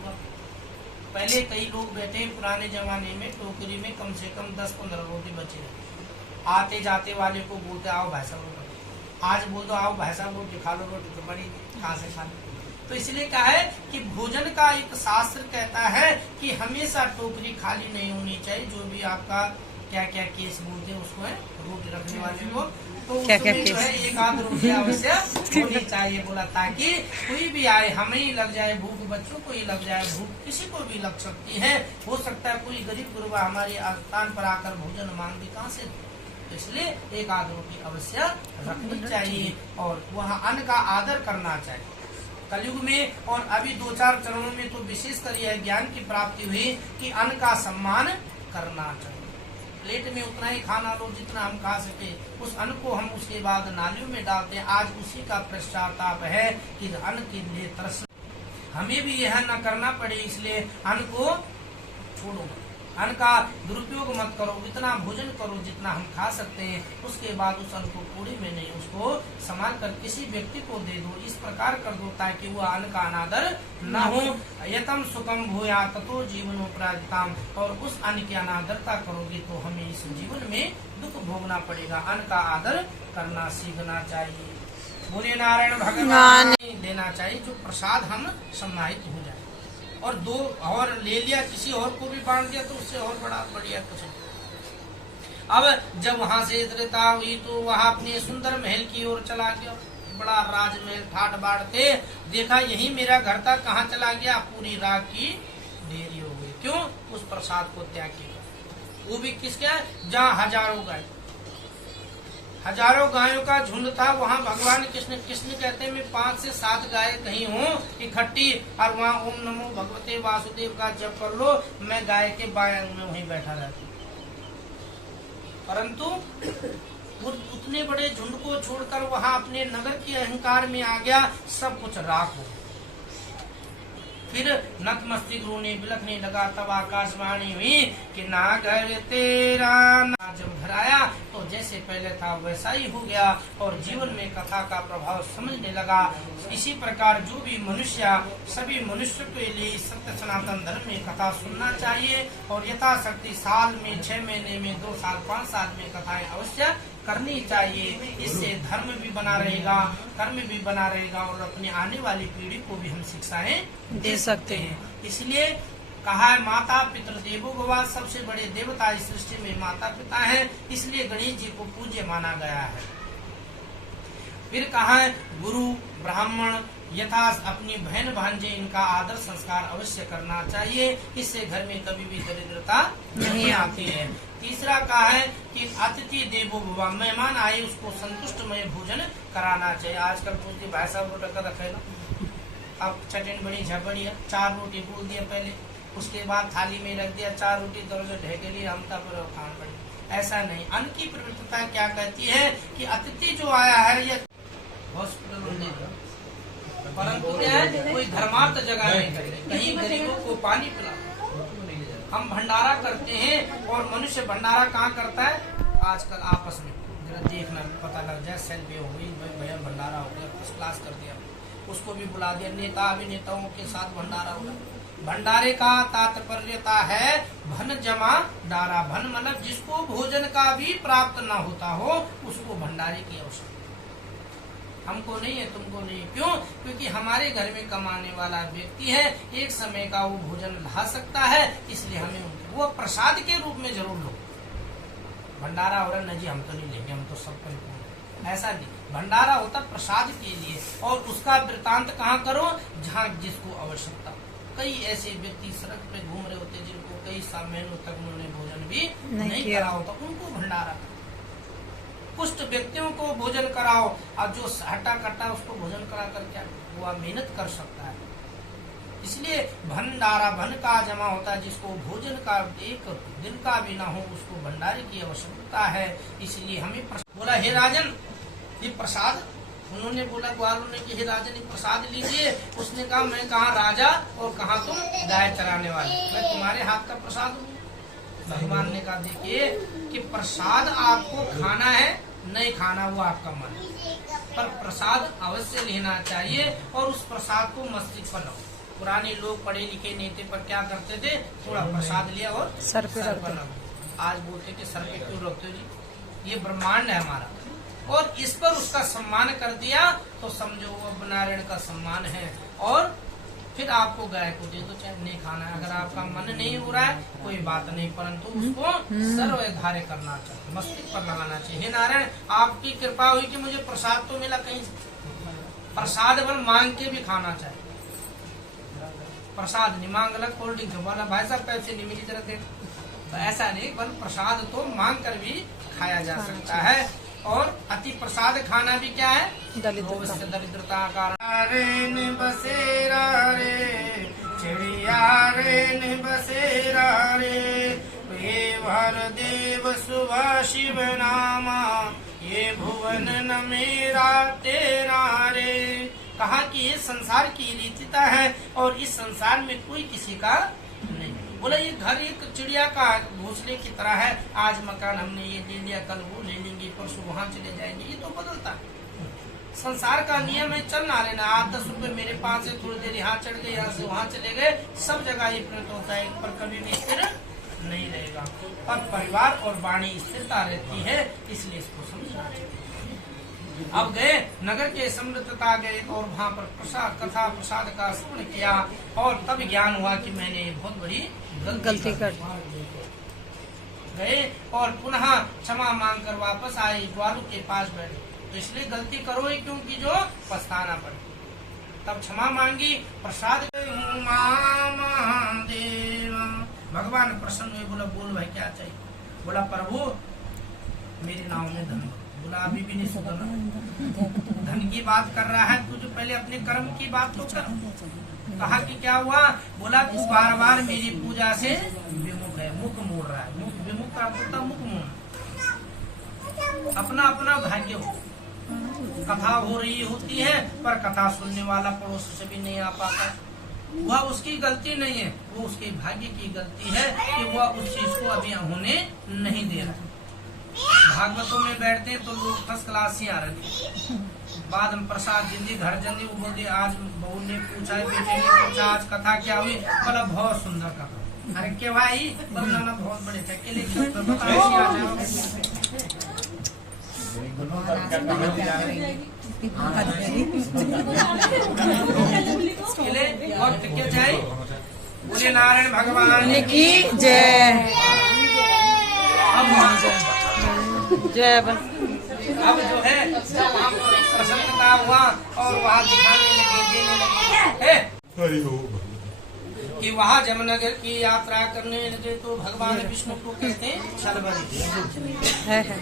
पहले कई लोग बैठे पुराने जमाने में टोकरी में कम से कम 10-15 रोटी बची रहती, आते जाते वाले को बोलते आओ भाई साहब रोटी, आज बोल दो आओ भाई साहब रोटी खा लो, रोटी तो बड़ी कहाँ से खा लो। तो इसलिए कहा है कि भोजन का एक शास्त्र कहता है कि हमेशा टोकरी खाली नहीं होनी चाहिए। जो भी आपका क्या क्या केस बोलते हैं उसको है रोटी रखने वाले को तो क्या क्या उसमें जो है एक आध रोटी अवश्य होनी चाहिए बोला, ताकि कोई भी आए, हमें ही लग जाए भूख, बच्चों को ही लग जाए भूख, किसी को भी लग सकती है। हो सकता है कोई गरीब गुरबा हमारे स्थान पर आकर भोजन मांगे, कहाँ से, तो इसलिए एक आध रोटी अवश्य रखनी चाहिए और वह अन्न का आदर करना चाहिए। कलयुग में और अभी 2-4 चरणों में तो विशेषकर यह ज्ञान की प्राप्ति हुई कि अन्न का सम्मान करना चाहिए। प्लेट में उतना ही खाना लो जितना हम खा सके, उस अन्न को हम उसके बाद नालियों में डालते हैं। आज उसी का पश्चाताप है कि अन्न के लिए तरस, हमें भी यह न करना पड़े, इसलिए अन्न को छोड़ो, अन्न का दुरुपयोग मत करो, इतना भोजन करो जितना हम खा सकते हैं। उसके बाद उस अन्न को कूड़े में नहीं, उसको संभाल कर किसी व्यक्ति को दे दो, इस प्रकार कर दो ताकि वह अन्न का अनादर न हो। यतम सुखम भूया ततो जीवनोपराजिताम, और उस अन्न की अनादरता करोगे तो हमें इस जीवन में दुख भोगना पड़ेगा। अन्न का आदर करना सीखना चाहिए। बोले नारायण भगवान देना चाहिए, जो प्रसाद हम सम्मानित हो जाए। और दो और ले लिया, किसी और को भी बांट दिया तो उससे और बड़ा बढ़िया कुछ नहीं। अब जब वहां से इतरता हुई तो वहां अपने सुंदर महल की ओर चला गया। बड़ा राजमहल ठाट बाट थे, देखा यही मेरा घर था, कहाँ चला गया, पूरी रात की देरी हो गई। क्यों? उस प्रसाद को त्याग किया। वो भी किसका? जहाँ हजारों गायों का झुंड था, वहाँ भगवान कृष्ण कहते हैं मैं 5 से 7 गाय कहीं हूँ इकट्ठी, और वहाँ ओम नमो भगवते वासुदेव का जप कर लो, मैं गाय के बाएं अंग में वहीं बैठा रहता हूँ। परंतु उतने बड़े झुंड को छोड़कर वहाँ अपने नगर के अहंकार में आ गया, सब कुछ राख हो। फिर नतमस्तक रोने बिलखने लगा, तब आकाशवाणी हुई कि ना घर तेरा ना। जब घर आया तो जैसे पहले था वैसा ही हो गया और जीवन में कथा का प्रभाव समझने लगा। इसी प्रकार जो भी मनुष्य, सभी मनुष्य के लिए सत्य सनातन धर्म में कथा सुनना चाहिए और यथाशक्ति साल में 6 महीने में 2 साल 5 साल में कथाएं अवश्य करनी चाहिए। इससे धर्म भी बना रहेगा, कर्म भी बना रहेगा और अपनी आने वाली पीढ़ी को भी हम शिक्षाएं दे सकते हैं। इसलिए कहा है माता पितृ देवो भव, सबसे बड़े देवता इस सृष्टि में माता पिता हैं, इसलिए गणेश जी को पूज्य माना गया है। फिर कहा है गुरु ब्राह्मण यथा अपनी बहन भांजे इनका आदर संस्कार अवश्य करना चाहिए, इससे घर में कभी भी दरिद्रता नहीं आती है। तीसरा कहा है कि अतिथि देवो भव, मेहमान आए उसको संतुष्टमय भोजन कराना चाहिए। आजकल पूछते भाई साहब रोटी रखे ना, अब चटनी बड़ी झपड़ी है, 4 रोटी बोल दिया पहले, उसके बाद थाली में रख दिया 4 रोटी, दरवाजे ढेके लिए हमता पर खान पड़ी। ऐसा नहीं, अन्न की प्रवृत्ता क्या कहती है कि अतिथि जो आया है ये हॉस्पिटल में, परंतु क्या है कोई धर्मार्थ जगह नहीं करे, कहीं गरीबों को पानी पिला। हम भंडारा करते हैं और मनुष्य भंडारा कहाँ करता है? आजकल आपस में जरा देखना पता लग जाए, सेल्फी हो गई, भैया भंडारा हो गया, फर्स्ट क्लास कर दिया, उसको भी बुला दिया, नेता अभिनेताओं के साथ भंडारा होगा। भंडारे का तात्पर्यता है भन जमा डारा, भन मतलब जिसको भोजन का भी प्राप्त न होता हो उसको भंडारे की आवश्यकता। हमको नहीं है, तुमको नहीं। क्यों? क्योंकि हमारे घर में कमाने वाला व्यक्ति है, एक समय का वो भोजन ला सकता है, इसलिए हमें वो प्रसाद के रूप में जरूर लो। भंडारा हो रहा नहीं जी हम तो नहीं लेंगे, हम तो सब ऐसा नहीं, भंडारा होता प्रसाद के लिए। और उसका वृतांत कहाँ करो? जहाँ जिसको आवश्यकता। कई ऐसे व्यक्ति सड़क पे घूम रहे होते जिनको कई महीनों तक उन्होंने भोजन भी नहीं करा होता, उनको भंडारा। कुष्ठ व्यक्तियों को भोजन कराओ, और जो हट्टा कट्टा उसको भोजन करा कर क्या वो मेहनत कर सकता है। इसलिए भंडारा भन का जमा होता है, जिसको भोजन का एक दिन का भी ना हो उसको भंडारे की आवश्यकता है। इसलिए हमें बोला हे राजन ये प्रसाद, उन्होंने बोला ग्वालों ने कि हे राजन ये प्रसाद लीजिए। उसने कहा मैं कहाँ राजा और कहाँ तुम गाय चराने वाले, मैं तुम्हारे हाथ का प्रसाद हूँ। भगवान ने कहा देखिए कि प्रसाद आपको खाना है, नहीं खाना वो आपका मन है, पर प्रसाद अवश्य लेना चाहिए और उस प्रसाद को मस्तिष्क पर रखो। पुराने लोग पढ़े लिखे नेते पर क्या करते थे, थोड़ा प्रसाद लिया और सर पे रखो। आज बोलते कि सर पे क्यों रखते हो जी, ये ब्रह्मांड है हमारा, और इस पर उसका सम्मान कर दिया तो समझो वो नारायण का सम्मान है। और फिर आपको गाय को दे दो, चाहे नहीं खाना है। अगर आपका मन नहीं हो रहा है कोई बात नहीं, परंतु उसको सर्वधार्य करना चाहिए, मस्तिष्क पर लगाना चाहिए। हे नारायण, आपकी कृपा हुई कि मुझे प्रसाद तो मिला कहीं से, प्रसाद बल मांग के भी खाना चाहिए। प्रसाद नहीं मांग लग कोल्ड ड्रिंक बोला भाई साहब पैसे नहीं मिली जरा दे, तो ऐसा नहीं, बल प्रसाद तो मांग कर भी खाया जा सकता है। और अति प्रसाद खाना भी क्या है, दरिद्रता का कारण। बसेरा रे चिड़िया रे बसेरा रे, ये भर देव सुबह शिव नामा, ये भुवन न मेरा तेरा रे। कहा कि ये संसार की रीतिता है और इस संसार में कोई किसी का नहीं। बोला ये घर एक चिड़िया का घोंसले की तरह है, आज मकान हमने ये ले लिया, कल वो ले लेंगे, परसों वहाँ चले जाएंगे, ये तो बदलता है। संसार का नियम है, चलना रहना। 8-10 रुपए मेरे पास है, थोड़ी देर यहाँ चढ़ गए, यहाँ से वहाँ चले गए, सब जगह ये प्रयत्न होता है, पर कभी भी स्थिर नहीं रहेगा। पर परिवार और वाणी स्थिरता रहती है, इसलिए इसको समझना चाहिए। अब गए नगर के समृद्धता गए और वहाँ पर प्रसाद कथा प्रसाद का श्रवण किया, और तब ज्ञान हुआ कि मैंने बहुत बड़ी गलती कर गए, और पुनः क्षमा मांग कर वापस आए, ग्वालों के पास बैठे। तो इसलिए गलती करो ही क्योंकि जो पछताना पड़े। तब क्षमा मांगी, प्रसाद भगवान प्रसन्न हुए, बोला बोल भाई क्या चाहिए। बोला प्रभु मेरे नाम में धन। बोला अभी भी नहीं सुधरना, धन की बात कर रहा है तू, जो पहले अपने कर्म की बात तो कर। कहा कि क्या हुआ। बोला तू बार बार मेरी पूजा से विमुख है, मुख मोड़ रहा है। मुख विमुख का होता मुख मोड़, अपना अपना भाग्य हो। कथा हो रही होती है पर कथा सुनने वाला पड़ोस से भी नहीं आ पाता, वह उसकी गलती नहीं है, वो उसके भाग्य की गलती है कि वह उस चीज को अभी होने नहीं दे रहा। भागवतों में बैठते हैं तो लोग फर्स्ट क्लास ही आ रहे, बाद में प्रसाद जिंदी घर जल्दी वो बोलते आज बहू ने पूछा, बेटे ने पूछा आज कथा क्या हुई। बोला बहुत सुंदर कथा। अरे क्या भाई, बोलना ना बहुत बड़े थे अकेले वक्त क्या जाए। बोले नारायण भगवान की जय। जय। अब जो है प्रसन्नता हुआ और वहाँ दिखाने लगे, देने लगे कि वहाँ जमनगर की यात्रा करने लगे। तो भगवान विष्णु को कहते हैं छलबरी।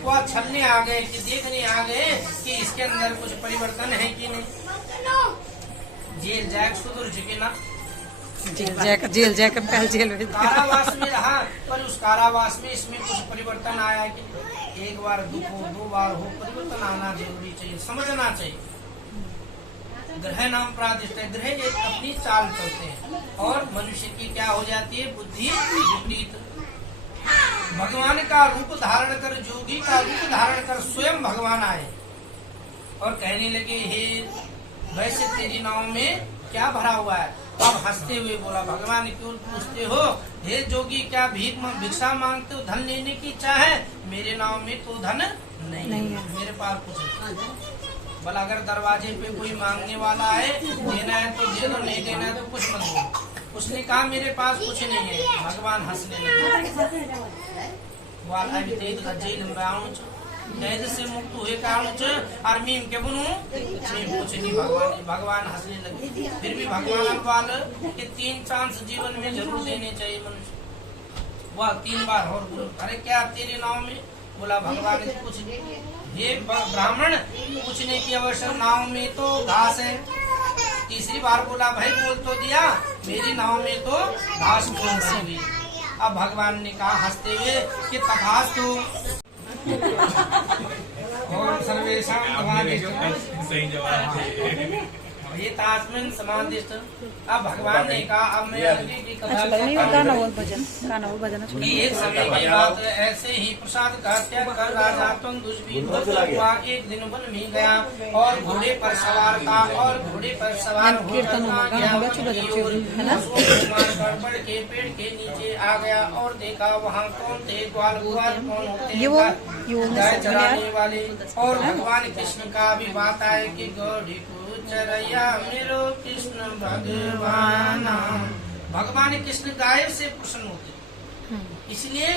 वह छलने आ गए कि देखने आ गए कि इसके अंदर कुछ परिवर्तन है कि नहीं। जेल जाए सुधर चुके ना, जेल जाकर पहले जेल में कारावास में रहा, पर उस कारावास में इसमें कुछ परिवर्तन आया कि एक बार दुख हो, 2 बार हो, परिवर्तन आना जरूरी चाहिए, समझना चाहिए। ग्रह नाम प्रादिष्ट है, ग्रह एक अपनी चाल चलते हैं और मनुष्य की क्या हो जाती है, बुद्धि विपरीत। भगवान का रूप धारण कर, जोगी का रूप धारण कर स्वयं भगवान आए और कहने लगे हे वैसे तेरी नाव में क्या भरा हुआ है। अब हंसते हुए बोला भगवान क्यों पूछते हो, हे जोगी क्या भिक्षा मांगते हो, धन लेने की इच्छा है। मेरे नाम में तो धन नहीं है, मेरे पास कुछ नहीं। बोला अगर दरवाजे पे कोई मांगने वाला है, देना है तो दे दो, नहीं देना है तो कुछ मत दो। उसने कहा मेरे पास कुछ नहीं है। भगवान हंसने लगे। जेल में कैद से मुक्त हुए आर्मी के बुनू कुछ नहीं। भगवान हंसने लगे। फिर भी भगवान वाले के 3 चांस जीवन में जरूर देने चाहिए मनुष्य। वह 3 बार और बोलो अरे क्या तेरे नाव में। बोला भगवान कुछ नहीं। हे ब्राह्मण कुछ नहीं किया, अवश्य नाव में तो घास है। तीसरी बार बोला भाई बोल तो दिया, मेरी नाव में तो घास हुई। अब भगवान ने कहा हंसते हुए कि तथास्तु और सर्वेषां सही जवाब ये तास्मिन समाधिष्ठ। अब भगवान ने कहा अब मैं आगे की कथा कि एक समय की बात ऐसे ही प्रसाद का त्याग कर राजा हुआ। एक दिन वन में गया और घोड़े पर सवार था और घोड़े पर सवार होकर गड़बड़ के पेड़ के नीचे आ गया और देखा वहाँ कौन थे, ग्वाल कौन होते, गाय चराने वाले। और भगवान कृष्ण का भी बात आए कि गौड़ी उचरैया मेरो कृष्ण भगवान। भगवान कृष्ण गायब से प्रसन्न होते, इसलिए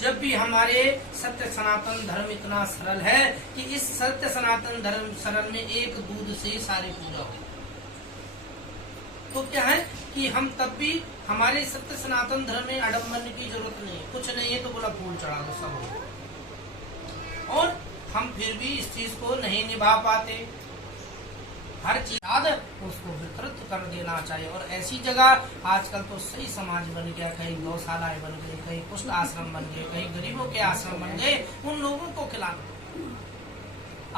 जब भी हमारे सत्य सनातन धर्म इतना सरल है कि इस सत्य सनातन धर्म सरल में एक दूध से सारे पूरा हो, तो क्या है कि हम तब भी हमारे सत्य सनातन धर्म में आडम्बर की जरूरत नहीं है, कुछ नहीं है तो बोला फूल चढ़ा दो सब हो। और हम फिर भी इस चीज को नहीं निभा पाते, हर चीज उसको विकृत कर देना चाहिए। और ऐसी जगह आजकल तो सही समाज बन गया, कहीं गौशालाएं बन गई, कहीं कुष्ठ आश्रम बन गए, कहीं गरीबों के आश्रम बन गए, उन लोगों को खिलाना।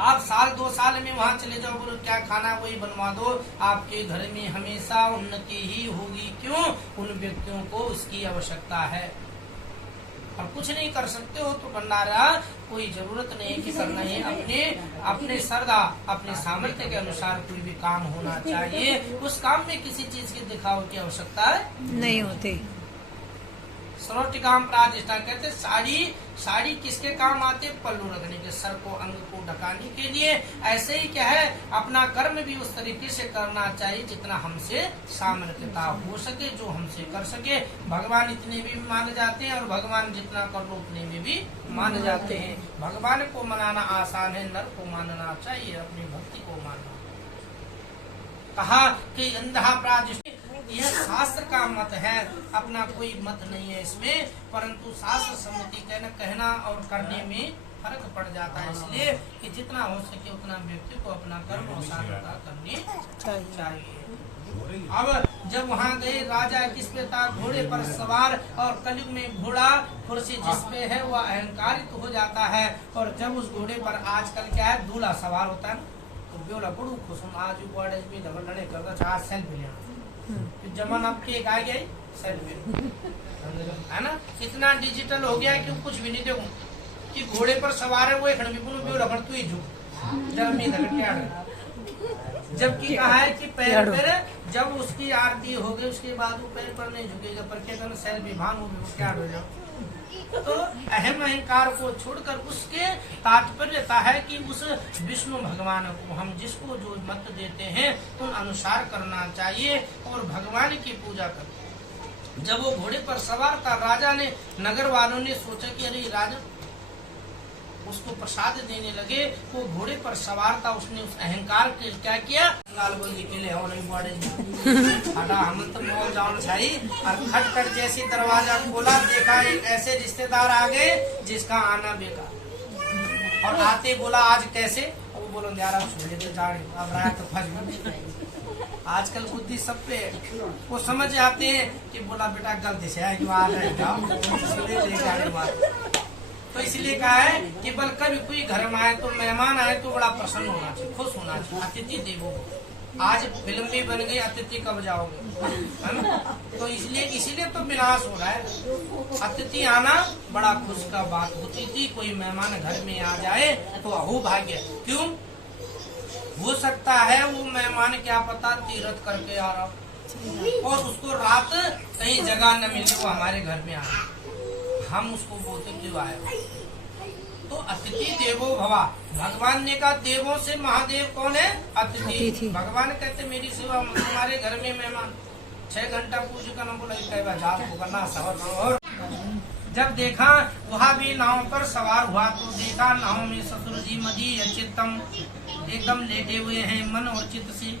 आप साल 2 साल में वहाँ चले जाओ, बोलो क्या खाना वही बनवा दो, आपके घर में हमेशा उन्नति ही होगी। क्यों? उन व्यक्तियों को उसकी आवश्यकता है। और कुछ नहीं कर सकते हो तो भंडारा कोई जरूरत नहीं कि करना है, अपने श्रद्धा अपने सामर्थ्य के अनुसार कोई भी काम होना चाहिए। उस काम में किसी चीज के दिखावे की आवश्यकता नहीं होती। सर्वोटिकाम प्रादिष्ठा कहते साड़ी किसके काम आते? पल्लू रखने के, सर को अंग को ढकाने के लिए। ऐसे ही क्या है, अपना कर्म भी उस तरीके से करना चाहिए जितना हमसे सामर्थ्यता हो सके, जो हमसे कर सके। भगवान इतने भी मान जाते हैं और भगवान जितना कर लो उतने में भी मान जाते हैं। भगवान को मनाना आसान है, नर को मानना चाहिए, अपनी भक्ति को मानना। कहा कि अंधा प्रादिष्ठा, यह शास्त्र का मत है, अपना कोई मत नहीं है इसमें, परंतु शास्त्र सम्मति कहना और करने में फर्क पड़ जाता है। इसलिए कि जितना हो सके उतना व्यक्ति को अपना कर्म और साधना करनी चाहिए। अब जब वहाँ गए, राजा किस पे था? घोड़े पर सवार। और कलयुग में घोड़ा कुर्सी जिस पे है वह अहंकारित हो जाता है। और जब उस घोड़े पर आजकल क्या है, दूल्हा सवार होता है, तो बोला बड़ू खुश हूँ, आज लड़े करता, आज सेल्फी लेना। जमान आपके एक आ गया सेल्फी, है ना? इतना डिजिटल हो गया कि कुछ भी नहीं देखो कि घोड़े पर सवार है वो एक तू ही झुक जबकि कहा है कि पैर पर जब उसकी आरती हो गई उसके बाद वो पैर पर नहीं झुकेगा, पर क्या सेल्फी भान हो गई, क्या हो जाओ। तो अहम अहंकार को छोड़कर उसके तात्पर्य है कि उस विष्णु भगवान को हम जिसको जो मत देते हैं उन अनुसार करना चाहिए और भगवान की पूजा कर। जब वो घोड़े पर सवार था, राजा ने, नगर वालों ने सोचा कि अरे राजा, उसको प्रसाद देने लगे। वो घोड़े पर सवार था, उसने उस अहंकार के क्या किया, लाल बोली के लिए हम तो मॉल जान छाई और खटखट जैसे दरवाजा खोला, देखा एक ऐसे रिश्तेदार आ गए जिसका आना बेकार। और आते बोला आज कैसे? वो बोलो यार अब सुन लेते जाड़े, अब रात तो फंस। आजकल बुद्धि सब पे वो समझ आते हैं कि बोला बेटा गलती से है, आ रहे जाओ। तो इसलिए कहा है कि बल कभी कोई घर में आए तो मेहमान आए तो बड़ा प्रसन्न होना चाहिए, खुश होना चाहिए। अतिथि देवो, आज फिल्म भी बन गई, अतिथि कब जाओगे, है ना? तो इसीलिए तो विनाश हो रहा है। अतिथि आना बड़ा खुश का बात होती थी, कोई मेहमान घर में आ जाए तो अहो भाग्य। क्यों? हो सकता है वो मेहमान क्या पता तीर्थ करके आ रहा और उसको रात कहीं जगह न मिले, वो हमारे घर में आ, हम उसको बोलते क्यों आए? तो अतिथि देवो भवा, भगवान ने कहा देवों से महादेव कौन है? अतिथि। भगवान कहते मेरी सेवा, हमारे घर में मेहमान 6 घंटा पूजा करना, बोला करना सवर। और जब देखा वहाँ भी नाव पर सवार हुआ तो देखा नाव में ससुर जी मदी चित्तम एकदम लेटे हुए हैं मन और चित्त से।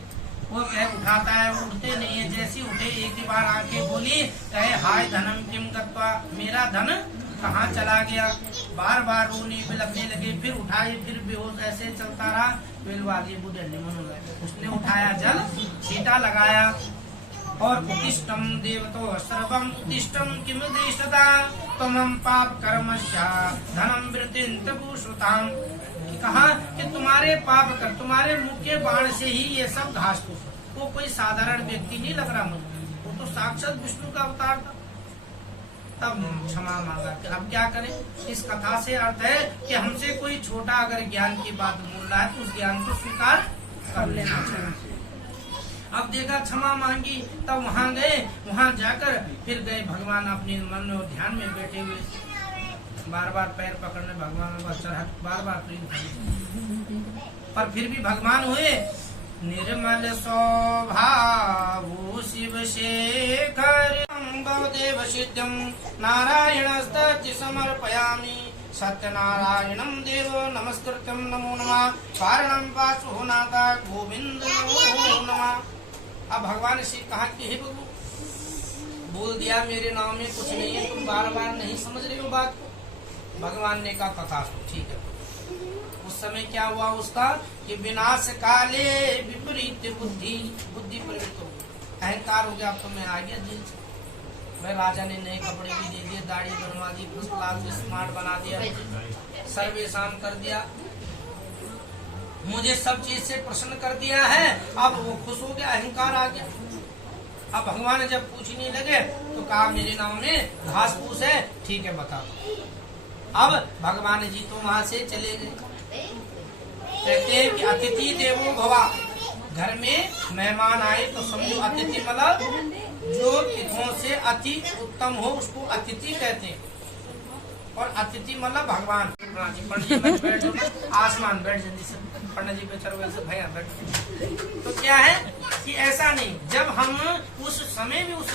वो कहे उठाता है, उठते नहीं है। जैसे उठे एक ही बार आके बोली, कहे हाय धनम किम गत्वा, मेरा धन कहाँ चला गया। बार बार रोने बिलखने लगे, फिर उठाए, फिर बेहोश ऐसे चलता रहा। बेलवादी बुढ़े मन गए, उसने उठाया जल छींटा लगाया और उत्तिष्ठम देवतो सर्वम उत्तिष्ठम किम देशदा तमम पाप कर्मश्या धनम वृद्धिं तपुषुताम। कहा कि तुम्हारे पाप कर, तुम्हारे मुख के बाण से ही ये सब घास फूस। वो कोई साधारण व्यक्ति नहीं लग रहा मुझे, वो तो साक्षात विष्णु का अवतार था। तब क्षमा मांगा। अब क्या करें? इस कथा से अर्थ है कि हमसे कोई छोटा अगर ज्ञान की बात बोल रहा है तो उस ज्ञान को स्वीकार कर लेना चाहिए। अब देखा क्षमा मांगी, तब वहाँ गए, वहाँ जाकर फिर गए भगवान अपने मन और ध्यान में बैठे हुए, बार बार पैर पकड़ने भगवान का चढ़ा, बार बार प्रेम पर फिर भी भगवान हुए निर्मल स्वभावो शिव शेखर देव सिद्धम नारायणस्तु समर्पयामि सत्यनारायणं देव नमस्कृत्यं नमो नमः कारणं पाशु नाथा गोविंद नमो नमः। अब भगवान शिव कहा कि हे प्रभु, बोल दिया मेरे नाम में कुछ नहीं है, तुम बार बार नहीं समझ रहे हो बात को। भगवान ने कहा तथास्तु, ठीक है। उस समय क्या हुआ उसका कि विनाश काले विपरीत बुद्धि प्रवृत्त हो गई, अहंकार हो गया। अब तो मैं आ गया जेल से, मैं राजा ने नए कपड़े भी दे दिए, दाढ़ी बनवा दी, फर्स्ट क्लास स्मार्ट बना दिया, सर्वे शाम कर दिया, मुझे सब चीज से प्रसन्न कर दिया है। अब वो खुश हो गया, अहंकार आ गया। अब भगवान जब पूछने लगे तो कहा मेरे नाम में घास फूस है, ठीक है बताओ। अब भगवान जी तो वहां से चले गए। कहते हैं कि अतिथि देवो भवा, घर में मेहमान आए तो समझो अतिथि मतलब जो तिथियों से अति उत्तम हो उसको अतिथि कहते हैं। और अतिथि मतलब भगवान। पंडित जी बैठ जाओ, आसमान बैठ जल्दी से, पंडित जी बैठो वैसे भैया बैठ। तो क्या है कि ऐसा नहीं, जब हम उस समय भी उस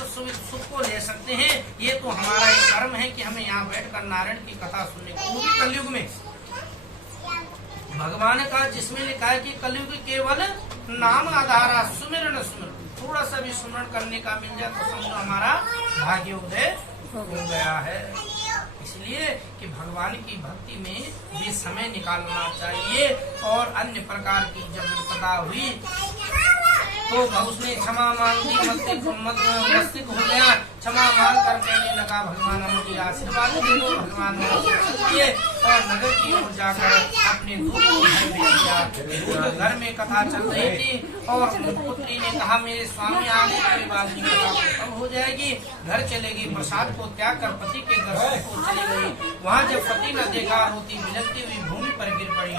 सुख को ले सकते हैं, ये तो हमारा एक कर्म है कि हमें यहाँ बैठकर नारायण की कथा सुनने को, वो भी कलयुग में। भगवान का जिसमें लिखा है कि कलयुग केवल नाम आधारा सुमिरन सुमिरन, थोड़ा सा भी सुमिरन करने का मिल जाए तो समझो हमारा भाग्योदय हो गया है। इसलिए कि भगवान की भक्ति में भी समय निकालना चाहिए। और अन्य प्रकार की जब विपदा हुई तो उसने क्षमा मांगी, मस्तिष्क हो गया, क्षमा मांग कर कहने लगा भगवान मुझे आशीर्वाद दे दो। भगवान ने दिए और नगर की ओर जाकर अपने दूध को घर में दिया। घर में कथा चल रही थी और पुत्री ने कहा मेरे स्वामी आने के बाद कथा खत्म हो जाएगी, घर चलेगी। प्रसाद को त्याग कर पति के दर्शन को चली गई। वहाँ जब पति न देखा, रोती बिलखती हुई भूमि पर गिर पड़ी।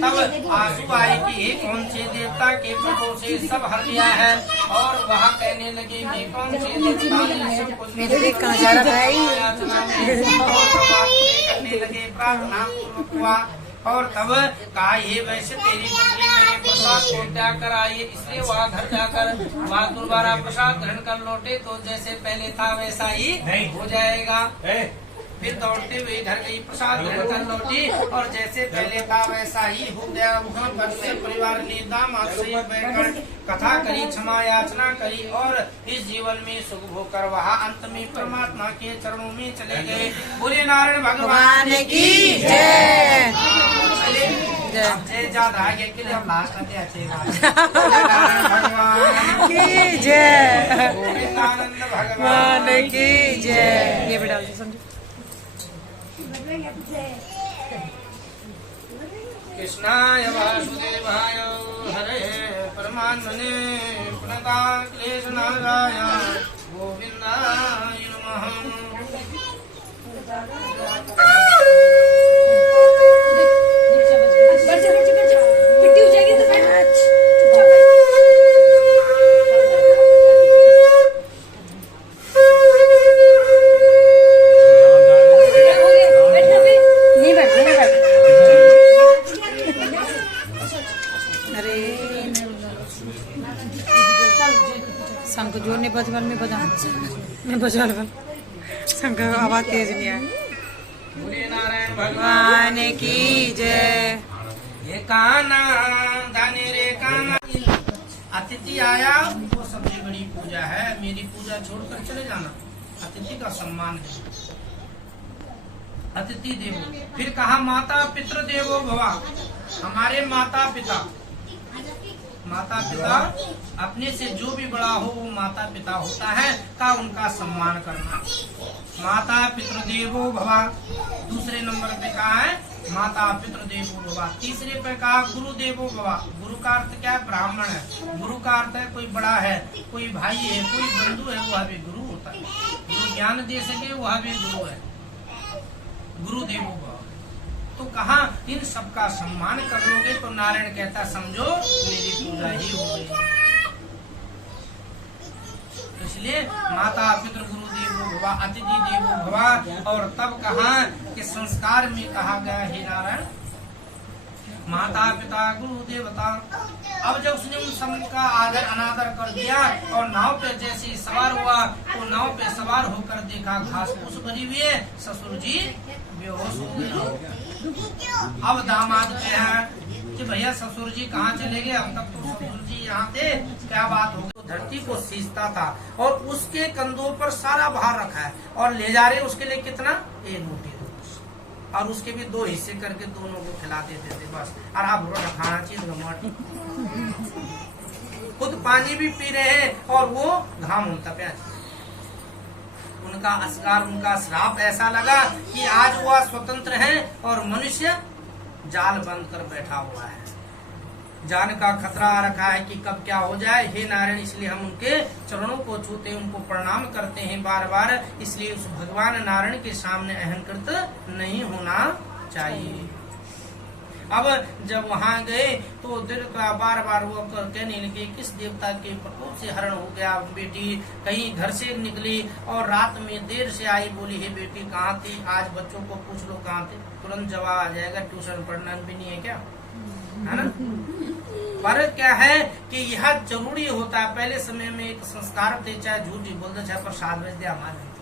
तब आंसू आए कि हे कौन से देवता के प्रभु से सब हर दिया है। और वहाँ कहने लगे मैं कौन से देवता करने लगे, प्रार्थना पूर्वक हुआ। और तब कहा ये वैसे तेरी पुत्री मेरे प्रसाद को त्याग कर आई, इसलिए वहाँ घर जाकर वहाँ दोबारा प्रसाद ग्रहण कर लौटे तो जैसे पहले था वैसा ही हो जाएगा। फिर दौड़ते हुए इधर गई, प्रसाद ग्रहण कर लौटी और जैसे पहले था वैसा ही हो गया। वहाँ पर से परिवार ने दामाद से बैठकर कथा करी, क्षमा याचना करी और इस जीवन में सुख भोग कर वहाँ अंत में परमात्मा के चरणों में चले गए। बोले नारायण भगवान की जय। जय ज्यादा आगे के लिए हम लास्ट आते अच्छे नारायण भगवान की जय, गोविंदानंद भगवान की जय। ये बेटा समझो कृष्णाय वासुदेवाय हरे परमात्मने प्रणताक्लेशनाशाय गोविंदाय नमः। शंख जो नहीं बजवन में बजा मैं बजा शंख आवाज तेज नहीं है। नारायण भगवान की जय। ये काना दाने रे काना, अतिथि आया वो सबसे बड़ी पूजा है। मेरी पूजा छोड़कर चले जाना अतिथि का सम्मान है। अतिथि देवो, फिर कहा माता पितृ देवो भवा, हमारे माता पिता अपने से जो भी बड़ा हो वो माता पिता होता है का उनका सम्मान करना। माता पितृदेवो भवा। दूसरे नंबर पे कहा है माता पितृदेवो भवा। तीसरे पे कहा गुरु देवो भवा। गुरु का अर्थ क्या है? ब्राह्मण है। गुरु का अर्थ है कोई बड़ा है, कोई भाई है, कोई बंधु है, वह भी गुरु होता है। गुरु ज्ञान दे सके वह भी गुरु है। गुरु देवो भवा। तो कहा इन सबका सम्मान कर लोगे तो नारायण कहता समझो मेरी पूजा ही हो गई। इसलिए माता पितृ गुरु देवो भवा, अतिथि देवो भवा। और तब कहा कि संस्कार में कहा गया हे नारायण माता पिता गुरु देवता अब जब उसने उन सब का आदर अनादर कर दिया और नाव पे जैसे ही सवार हुआ तो नाव पे सवार होकर देखा घास फूस भरी हुई है, ससुर जी बेहोश हो गए। अब दामाद कहे हैं कि भैया ससुर जी कहाँ चले गए, अब तक तो ससुर जी यहाँ थे, क्या बात हो गई। तो धरती को सींचता था और उसके कंधों पर सारा भार रखा है और ले जा रहे उसके लिए कितना, 1 मुट्ठी दूध, और उसके भी 2 हिस्से करके दोनों को खिला देते थे बस। और अब रोटा खाना चीज घमट, खुद पानी भी पी रहे हैं और वो घाम उनका प्यास। उनका असगार, उनका श्राप ऐसा लगा कि आज वह स्वतंत्र है और मनुष्य जाल बंद कर बैठा हुआ है। जान का खतरा आ रखा है कि कब क्या हो जाए। हे नारायण, इसलिए हम उनके चरणों को छूते हैं, उनको प्रणाम करते हैं बार बार। इसलिए उस भगवान नारायण के सामने अहंकृत नहीं होना चाहिए। अब जब वहां गए तो बार बार वो कहने लगे किस देवता के प्रकोप से हरण हो गया बेटी, कहीं घर से निकली और रात में देर से आई, बोली हे बेटी कहाँ थी, आज बच्चों को पूछ लो कहाँ थे, तुरंत जवाब आ जाएगा, ट्यूशन पढ़ना भी नहीं है क्या, है ना। पर क्या है कि यह जरूरी होता है, पहले समय में एक संस्कार थे, चाहे झूठी बोल दो चाहे प्रसाद भेज दे हमारे